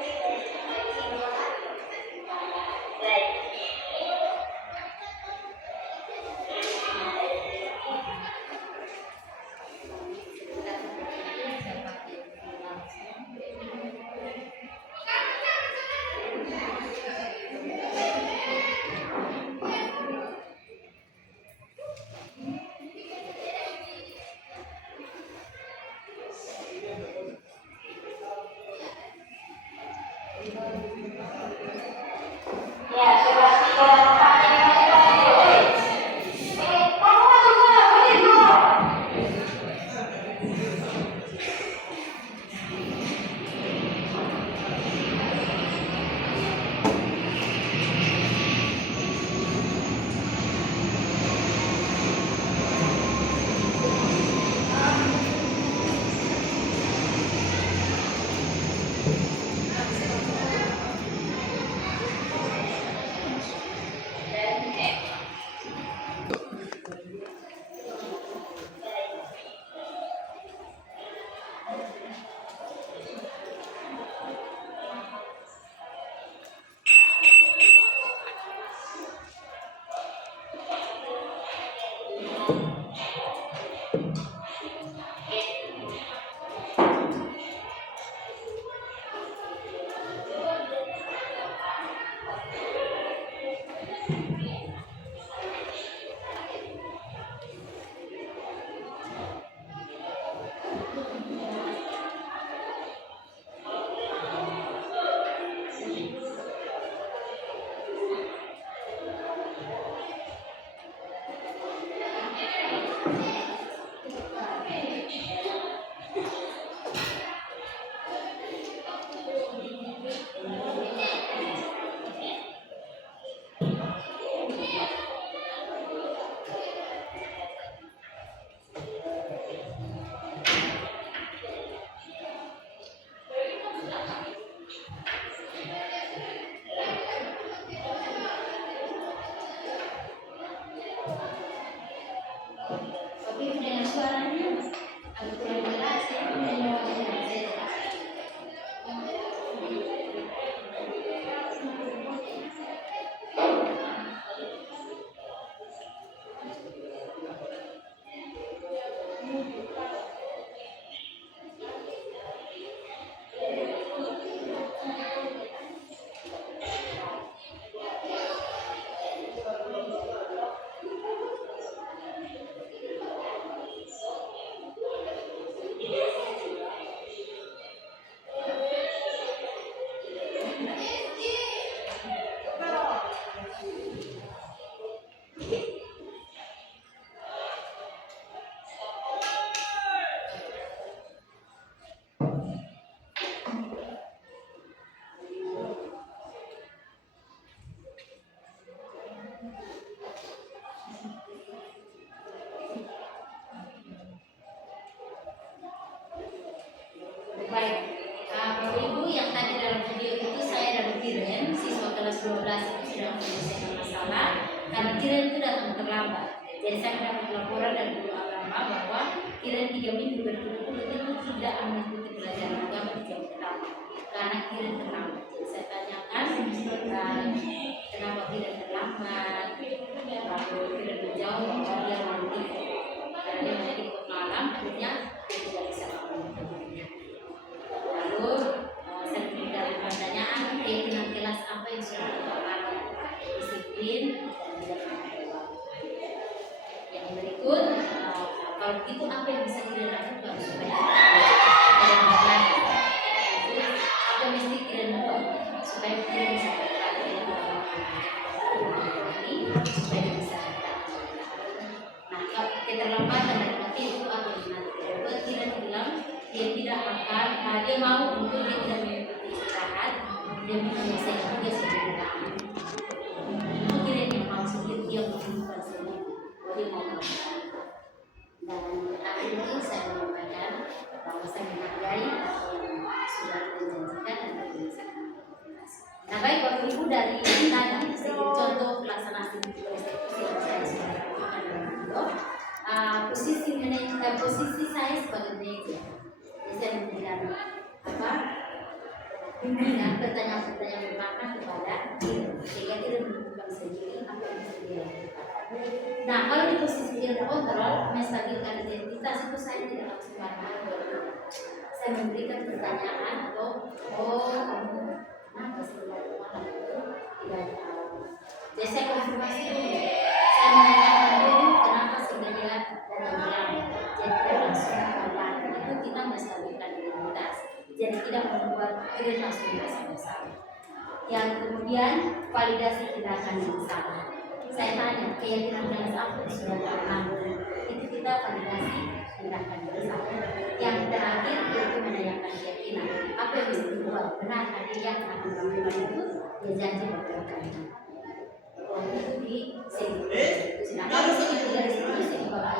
Kiran itu datang terlambat. Jadi saya mendapat laporan dari guru agama bahwa Kiran 3 minggu berturut-turut itu tidak mengikuti pelajaran agama di jam pertama karena Kiran terlambat. Jadi saya tanyakan kenapa Kiran terlambat. Lalu Kiran menjawab bahwa dia nanti karena dia nanti ikut malam, akhirnya dia tidak bisa mengikuti. Lalu saya memberikan pertanyaan keyakinan kelas apa yang sudah dilakukan, disiplin dan tidak mengecewakan. Yang berikut, kalau begitu apa yang bisa kita lakukan supaya kita berlatih? Apa yang mesti kita lakukan supaya kita bisa berlatih supaya bisa berlatih? Nah, kalau keterlambatan dan mati itu apa yang nanti buat kita bilang dia tidak akan, dia mau untuk dia tidak mengikuti istirahat, dia menyelesaikan dia sendiri. Itu kira yang mau sendiri dia menunjukkan sendiri, dia mau melakukan. Dan akhirnya saya menyampaikan bahwa saya menghargai apa yang sudah dijanjikan dan dilaksanakan. Nah, baik Bapak Ibu, dari tadi sedikit contoh pelaksanaan studi konstitusi yang saya sudah lakukan dalam video. Posisi saya sebagai manajer, saya memberikan bimbingan pertanyaan-pertanyaan bermakna kepada diri sehingga dia menentukan sendiri apa yang bisa dia lakukan. Nah, kalau di posisi dia kontrol, menstabilkan identitas itu saya tidak langsung marah-marah. Saya memberikan pertanyaan atau kamu kenapa sebenarnya malam itu tidak ada alam. Jadi saya konfirmasi dulu. Saya menanyakan dulu kenapa sehingga dia datang malam. Jadi tidak langsung marah. Itu kita menstabilkan identitas. Jadi tidak membuat diri langsung bersama-sama. Yang kemudian validasi tindakan yang salah. Saya tanya keyakinan kelas apa sudah pernah itu kita validasi tindakan bersama. Yang terakhir itu menanyakan keyakinan apa yang bisa dibuat benar hari yang akan melakukan itu dia janji melakukan. Itu di sini. Sedangkan di sini tidak diskusi bahwa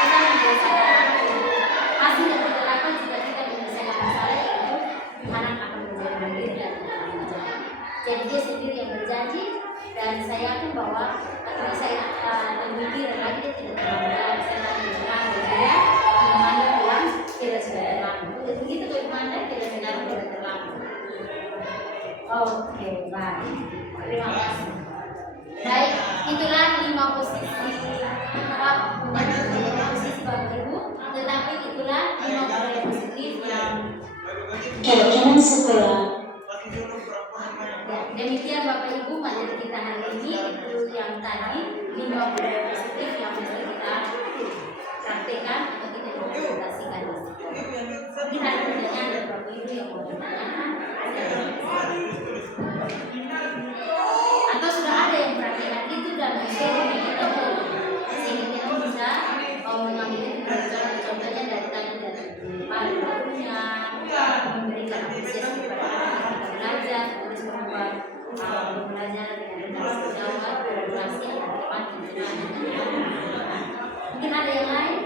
kita membiasakan hasil yang kita lakukan jika kita menyelesaikan masalah itu Tuhan akan menjadi mandiri dan menjadi. Jadi dia sendiri yang berjanji dan saya yakin bahwa ketika saya memikir lagi dia tidak terlambat. Saya tadi bilang dia memandang uang tidak sudah terlambat. Begitu tuh memandang tidak sudah terlambat. Oke, baik. Terima kasih. Baik, itulah 5 posisi Bapak Ibu. Tetapi itulah 5 budaya positif yang Keyakinan sekolah. demikian Bapak Ibu materi kita hari ini itu yang tadi 5 budaya positif yang bisa kita praktekkan atau kita implementasikan di sini. Mungkin ada pertanyaan dari Bapak Ibu yang mau ditanyakan atau sudah ada yang praktekkan itu dan share di kita sehingga kita bisa mengambil contohnya dari tadi dari parunya memberikan apresiasi kepada anak kita belajar terus membuat pembelajaran dengan bahasa Jawa berrelasi antar teman mungkin ada yang lain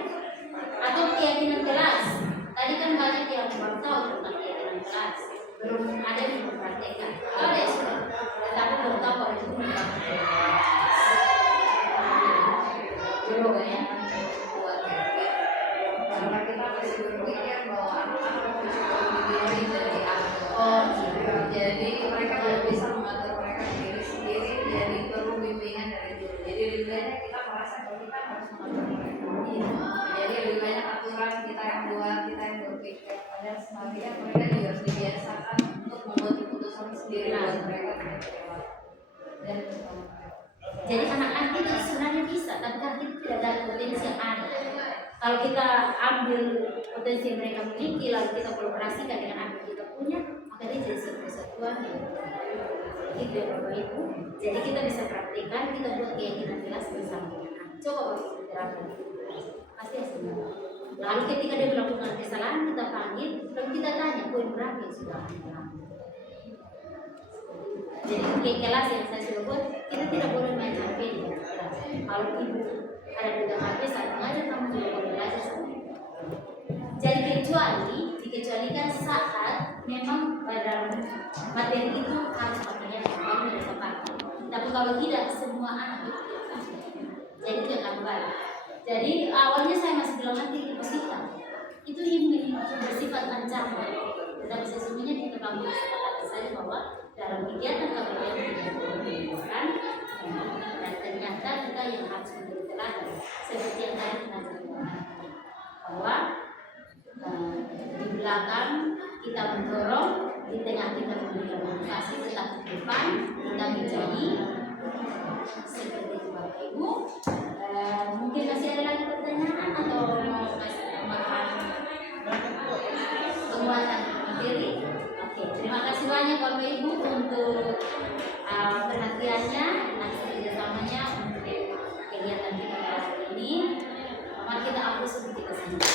atau keyakinan kelas tadi kan banyak yang baru tahu tentang keyakinan kelas belum ada yang mempraktekkan ada yang sudah tetapi belum tahu kalau itu belum ya karena kita masih berpikir bahwa anak-anak diri dari jadi mereka tidak bisa mengatur mereka sendiri jadi perlu bimbingan dari guru. Jadi lebih banyak kita merasa bahwa kita harus mengatur mereka. Jadi lebih banyak aturan kita yang buat, kita yang berpikir. Padahal sebenarnya mereka juga harus dibiasakan untuk membuat keputusan sendiri buat mereka dan jadi anak-anak itu sebenarnya bisa tapi kan kita tidak ada potensi yang ada. Kalau kita ambil potensi yang mereka miliki lalu kita kolaborasikan dengan apa yang kita punya maka dia jadi satu kesatuan gitu ya Bapak Ibu. Jadi kita bisa praktikkan kita buat keyakinan jelas bersama dengan anak. Coba Bapak Ibu terapkan pasti hasilnya. Lalu ketika dia melakukan kesalahan kita panggil lalu kita tanya poin berapa yang sudah Anda lakukan. Jadi kelas yang saya sudah buat kita tidak boleh main HP di kelas. Kalau ibu ada pegang HP saat mengajar kamu juga boleh belajar sendiri. Jadi dikecualikan saat memang pada materi itu harus pakainya yang baru dan tepat. Tapi kalau tidak semua anak itu Jadi awalnya saya masih bilang nanti deposita itu yang bersifat ancaman. Tetapi sesungguhnya kita bangun kesepakatan saya bahwa dalam kegiatan KPM kita melakukan dan ternyata kita yang harus menjadi teladan seperti yang tadi kita katakan bahwa di belakang kita mendorong, di tengah kita memberikan motivasi, tetapi di depan kita menjadi seperti itu Bapak Ibu. Mungkin masih ada lagi pertanyaan atau mau kasih tambahan penguatan materi? Oke, terima kasih banyak Bapak Ibu untuk perhatiannya dan kerjasamanya untuk kegiatan kita hari ini. Mari kita hapus untuk kita sendiri.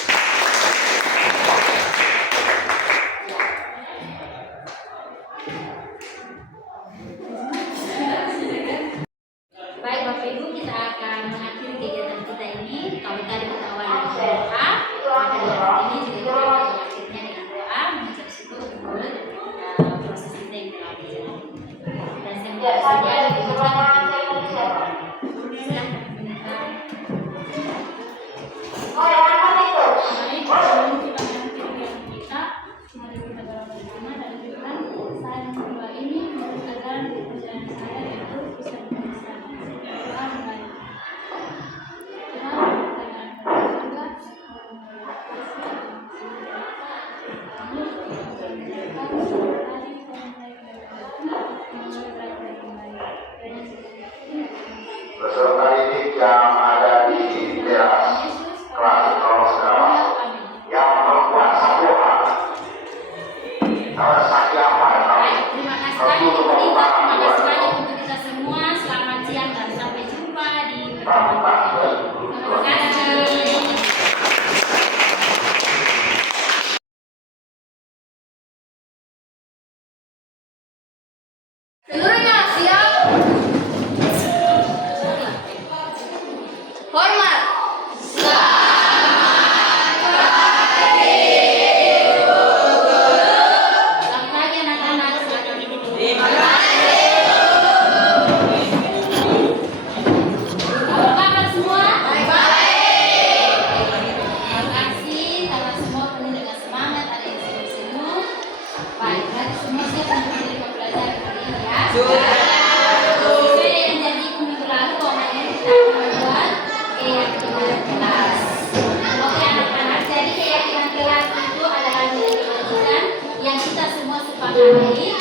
Baik Bapak Ibu, kita akan mengakhiri kegiatan kita ini. Kalau tadi kita awali dengan doa, maka di hari ini juga kita akan mengakhirinya dengan doa, mengucap syukur untuk proses kita yang telah berjalan. Dan saya saja silakan mari kita berdoa bersama dan Tuhan, saya mendoa ini merupakan pekerjaan saya yaitu bisa meneruskan doa mulai Tuhan dengan Peserta didik yang ada di teras kelas 08 yang perempuan satu hal. Kalau saya Baik, terima kasih banyak untuk kita, terima kasih banyak untuk kita semua. Selamat siang dan sampai jumpa di pertemuan berikutnya. Terima kasih. Seluruhnya siap. Hormat. Selamat pagi anak-anak, silakan duduk. Apa kabar semua? Baik. Terima kasih karena semua penuh dengan semangat, ada yang senyum-senyum. Baik, berarti semua siap untuk menerima pelajaran kali ini ya. Sesuai yang janji minggu lalu, bahwa ini kita akan membuat keyakinan kelas. Oke anak-anak, jadi keyakinan kelas itu adalah nilai kewajiban yang kita semua sepakati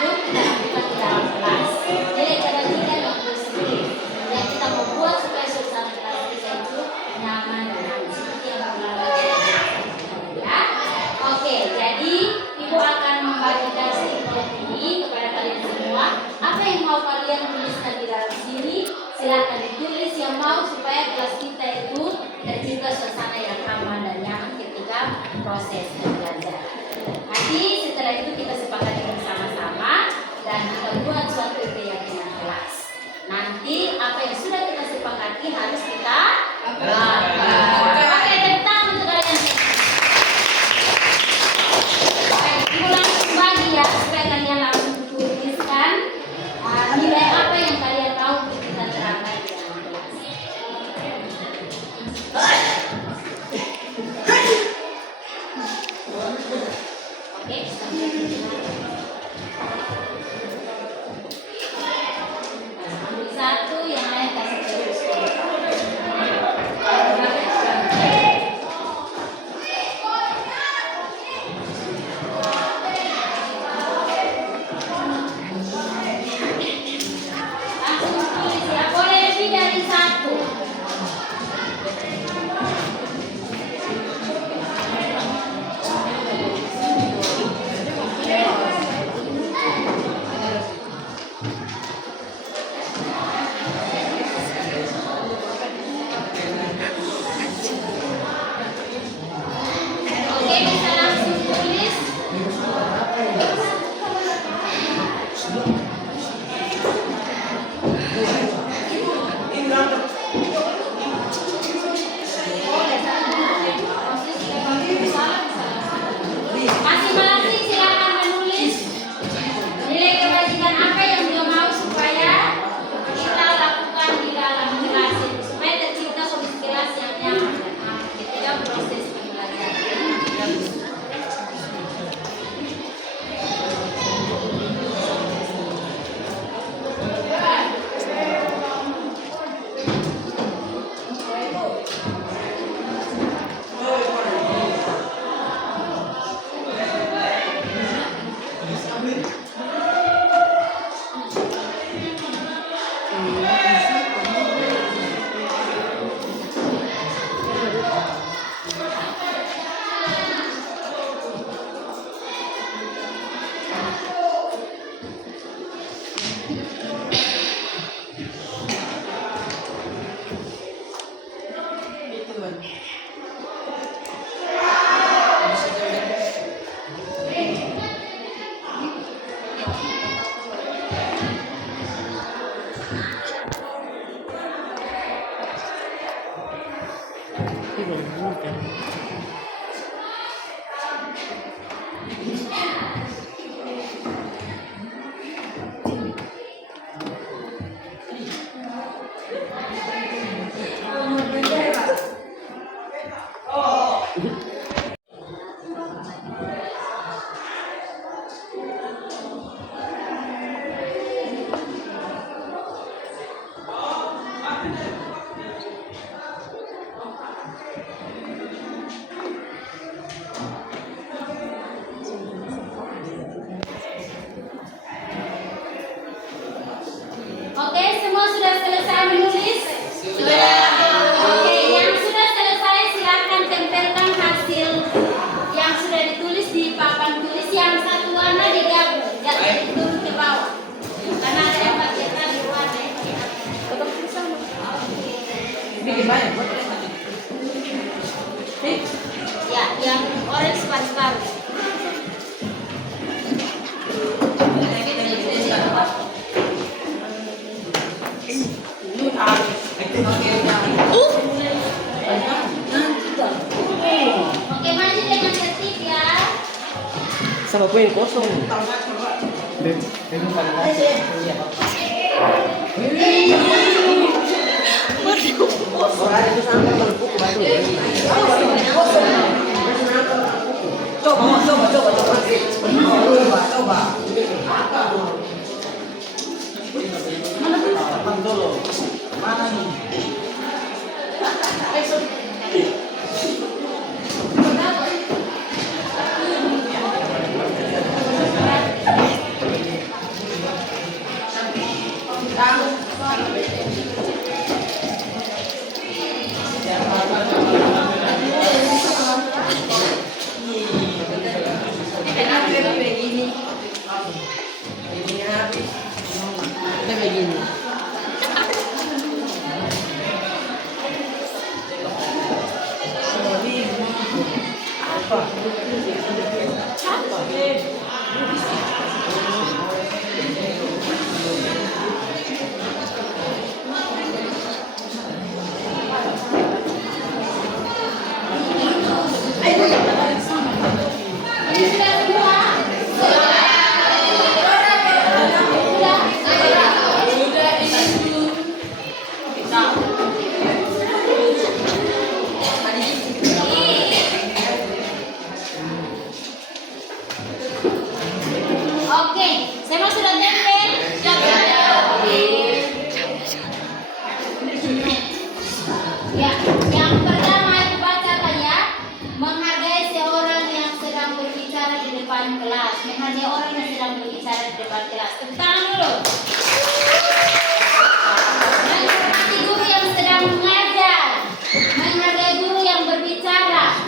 untuk kita lakukan di dalam kelas. Nilai kewajiban yang positif yang kita membuat supaya suasana kelas kita itu nyaman dan aman seperti yang berlalu ya. Oke, jadi Ibu akan membagikan sedikit ini kepada kalian semua. Oke, semua sudah selesai menulis? Sudah. Oke, yang sudah selesai silakan tempelkan hasil yang sudah ditulis di papan tulis. Yang satu warna digabung, jangan turun ke bawah. Karena ada yang pakai tadi warna yang pakai ya, yang orange paru-paru. Oke, maju dengan tertib ya. Sama gue yang kosong. Oke, semua sudah tempel? Ya, yang pertama aku bacakan ya. Menghargai seorang yang sedang berbicara di depan kelas. Menghargai orang yang sedang berbicara di depan kelas. Tepuk tangan dulu. Menghormati guru yang sedang mengajar. Menghargai guru yang berbicara.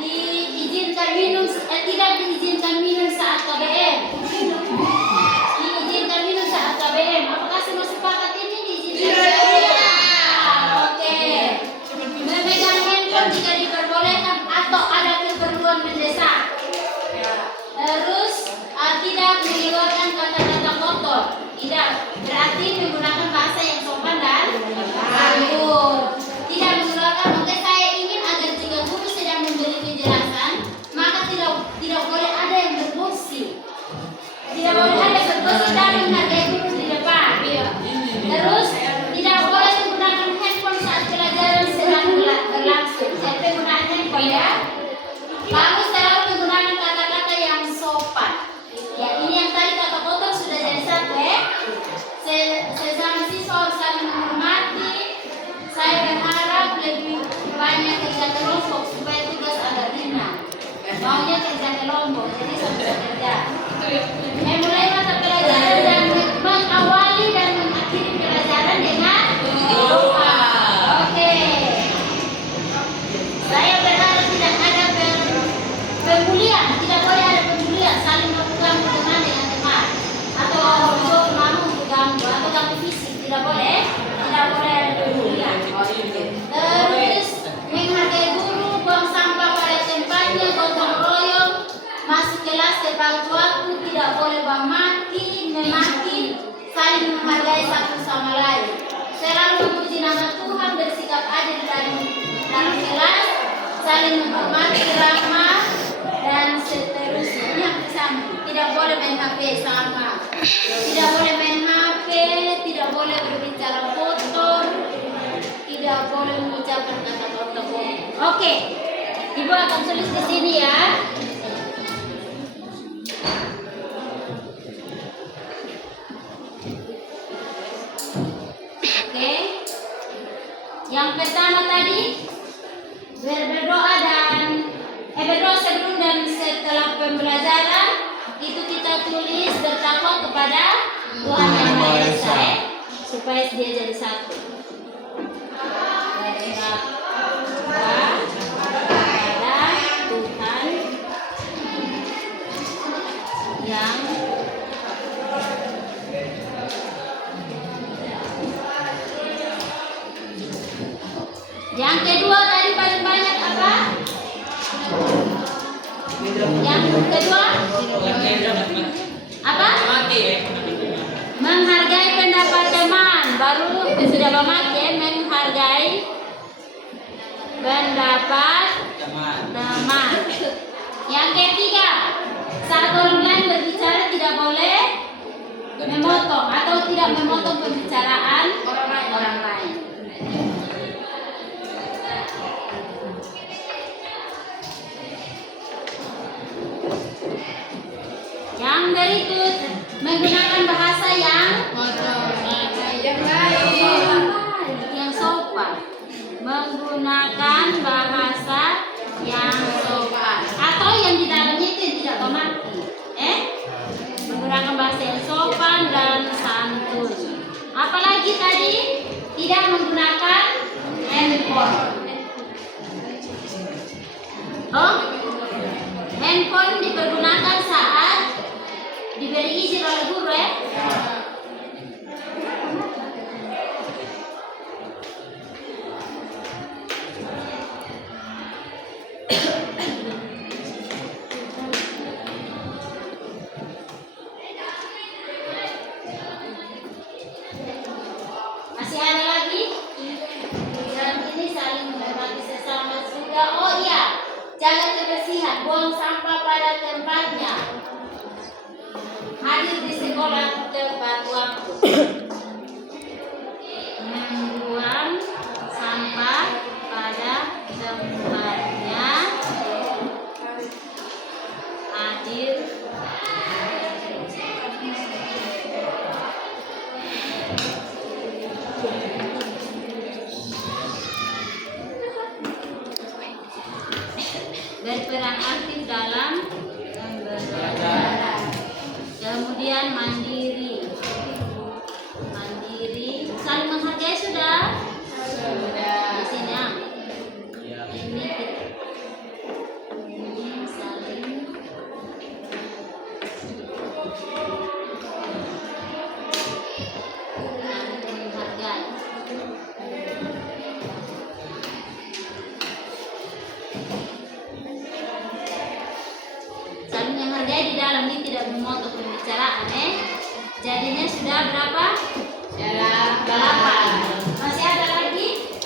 Diizinkan minum, tidak diizinkan minum saat KBM. Diizinkan minum saat KBM. Apakah semua sepakat ini diizinkan? Oke. Memegang handphone jika diperbolehkan atau ada keperluan mendesak. Terus tidak mengeluarkan kata-kata kotor. Tidak, berarti menggunakan bahasa yang sopan dan santun. Tidak mengeluarkan. Oke, saya ingin agar jika guru sedang memberi penjelasan, maka tidak boleh ada yang bergosip. Tidak boleh ada yang bergosip dan menghargai guru di depan. Terus tidak boleh menggunakan handphone saat pelajaran sedang berlangsung. Jadi penggunaan handphone ya. Lalu selalu menggunakan kata-kata yang sopan. Ya, ini yang tadi kata kotor sudah jadi satu ya. Sesama siswa harus saling menghormati. Saya berharap lebih banyak kerja kelompok supaya tugas agak ringan. Maunya kerja kelompok, jadi sama kerja. Mulai mata pelajaran dan mengawali dan mengakhiri pelajaran dengan doa. Oke. Saya berharap tidak ada pembulian, tidak boleh ada pembulian, saling berpegang dengan teman atau tidak boleh ada kemudian. Terus menghargai guru, buang sampah pada tempatnya, gotong royong, masuk kelas tepat waktu, tidak boleh memaki, saling menghargai satu sama lain. Selalu memuji nama Tuhan, bersikap adil dalam kelas, saling menghormati, ramah, dan seterusnya. Ini yang sama. Tidak boleh main HP sama. Tidak boleh main HP, tidak boleh berbicara kotor, tidak boleh mengucapkan kata kotor. Oke, Ibu akan tulis di sini ya. Oke. Yang pertama tadi berdoa berdoa sebelum dan setelah pembelajaran itu kita tulis bertakwa kepada Tuhan Yang Maha Esa supaya dia jadi satu. Bertakwa kepada Tuhan yang kedua tadi paling banyak apa? Yang kedua apa? Menghargai pendapat teman. Baru sudah memakai menghargai pendapat teman. Yang ketiga, saat orang lain berbicara tidak boleh memotong atau tidak memotong pembicaraan orang lain. Yang berikut, menggunakan bahasa yang baik, yang sopan. Menggunakan bahasa yang sopan atau yang di dalamnya itu yang tidak memaki. Menggunakan bahasa yang sopan dan santun. Apalagi tadi tidak menggunakan handphone. Handphone dipergunakan saat diberi izin oleh guru ya. Masih ada lagi? Dalam ini saling menghormati sesama sudah. Oh iya, jaga kebersihan, buang sampah pada tempatnya. Hadir di sekolah tepat waktu. Membuang sampah pada tempatnya. Hadir berperan aktif dalam pembelajaran. Kemudian mandiri, saling menghargai sudah. Di sini ya. Ini saling menghargai. Saling menghargai di dalam ini tidak memotong pembicaraan Jadinya sudah berapa? 8. Masih ada lagi?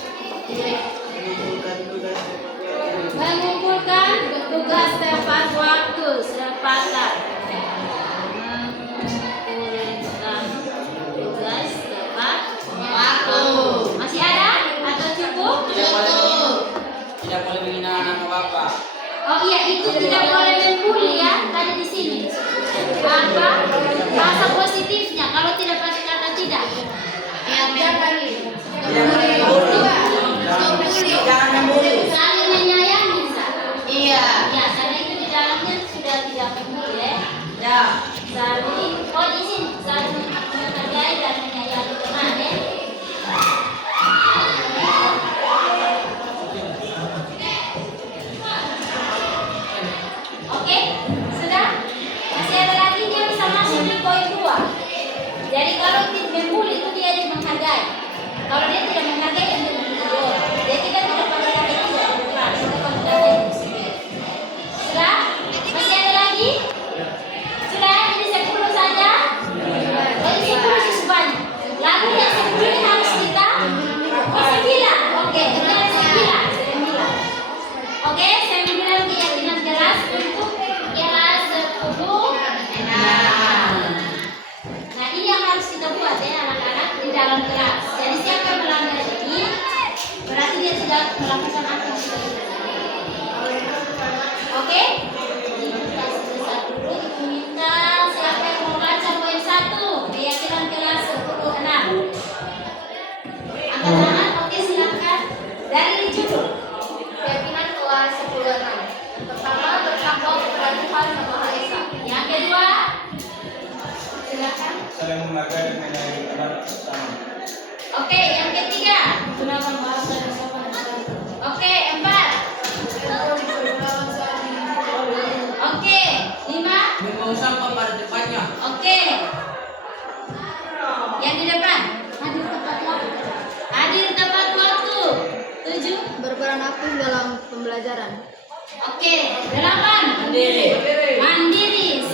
Mengumpulkan tugas tepat waktu. Sepakat. Mengumpulkan tugas tepat waktu. Masih ada? Atau cukup? Tidak boleh menghina nama Bapak. Oh iya, itu tidak boleh membuli ya. Tadi di sini. Apa? Bahasa positifnya. Kalau tidak pakai saling menghargai dan menyayangi anak sesama. Oke, yang ketiga. Gunakan bahasa yang sopan dan santun. Oke, 4. Oke, 5. Membuang sampah pada tempatnya. Oke. Yang di depan. Hadir tepat waktu. Hadir tepat waktu. 7. Berperan aktif dalam pembelajaran. Oke, 8. Mandiri. Mandiri.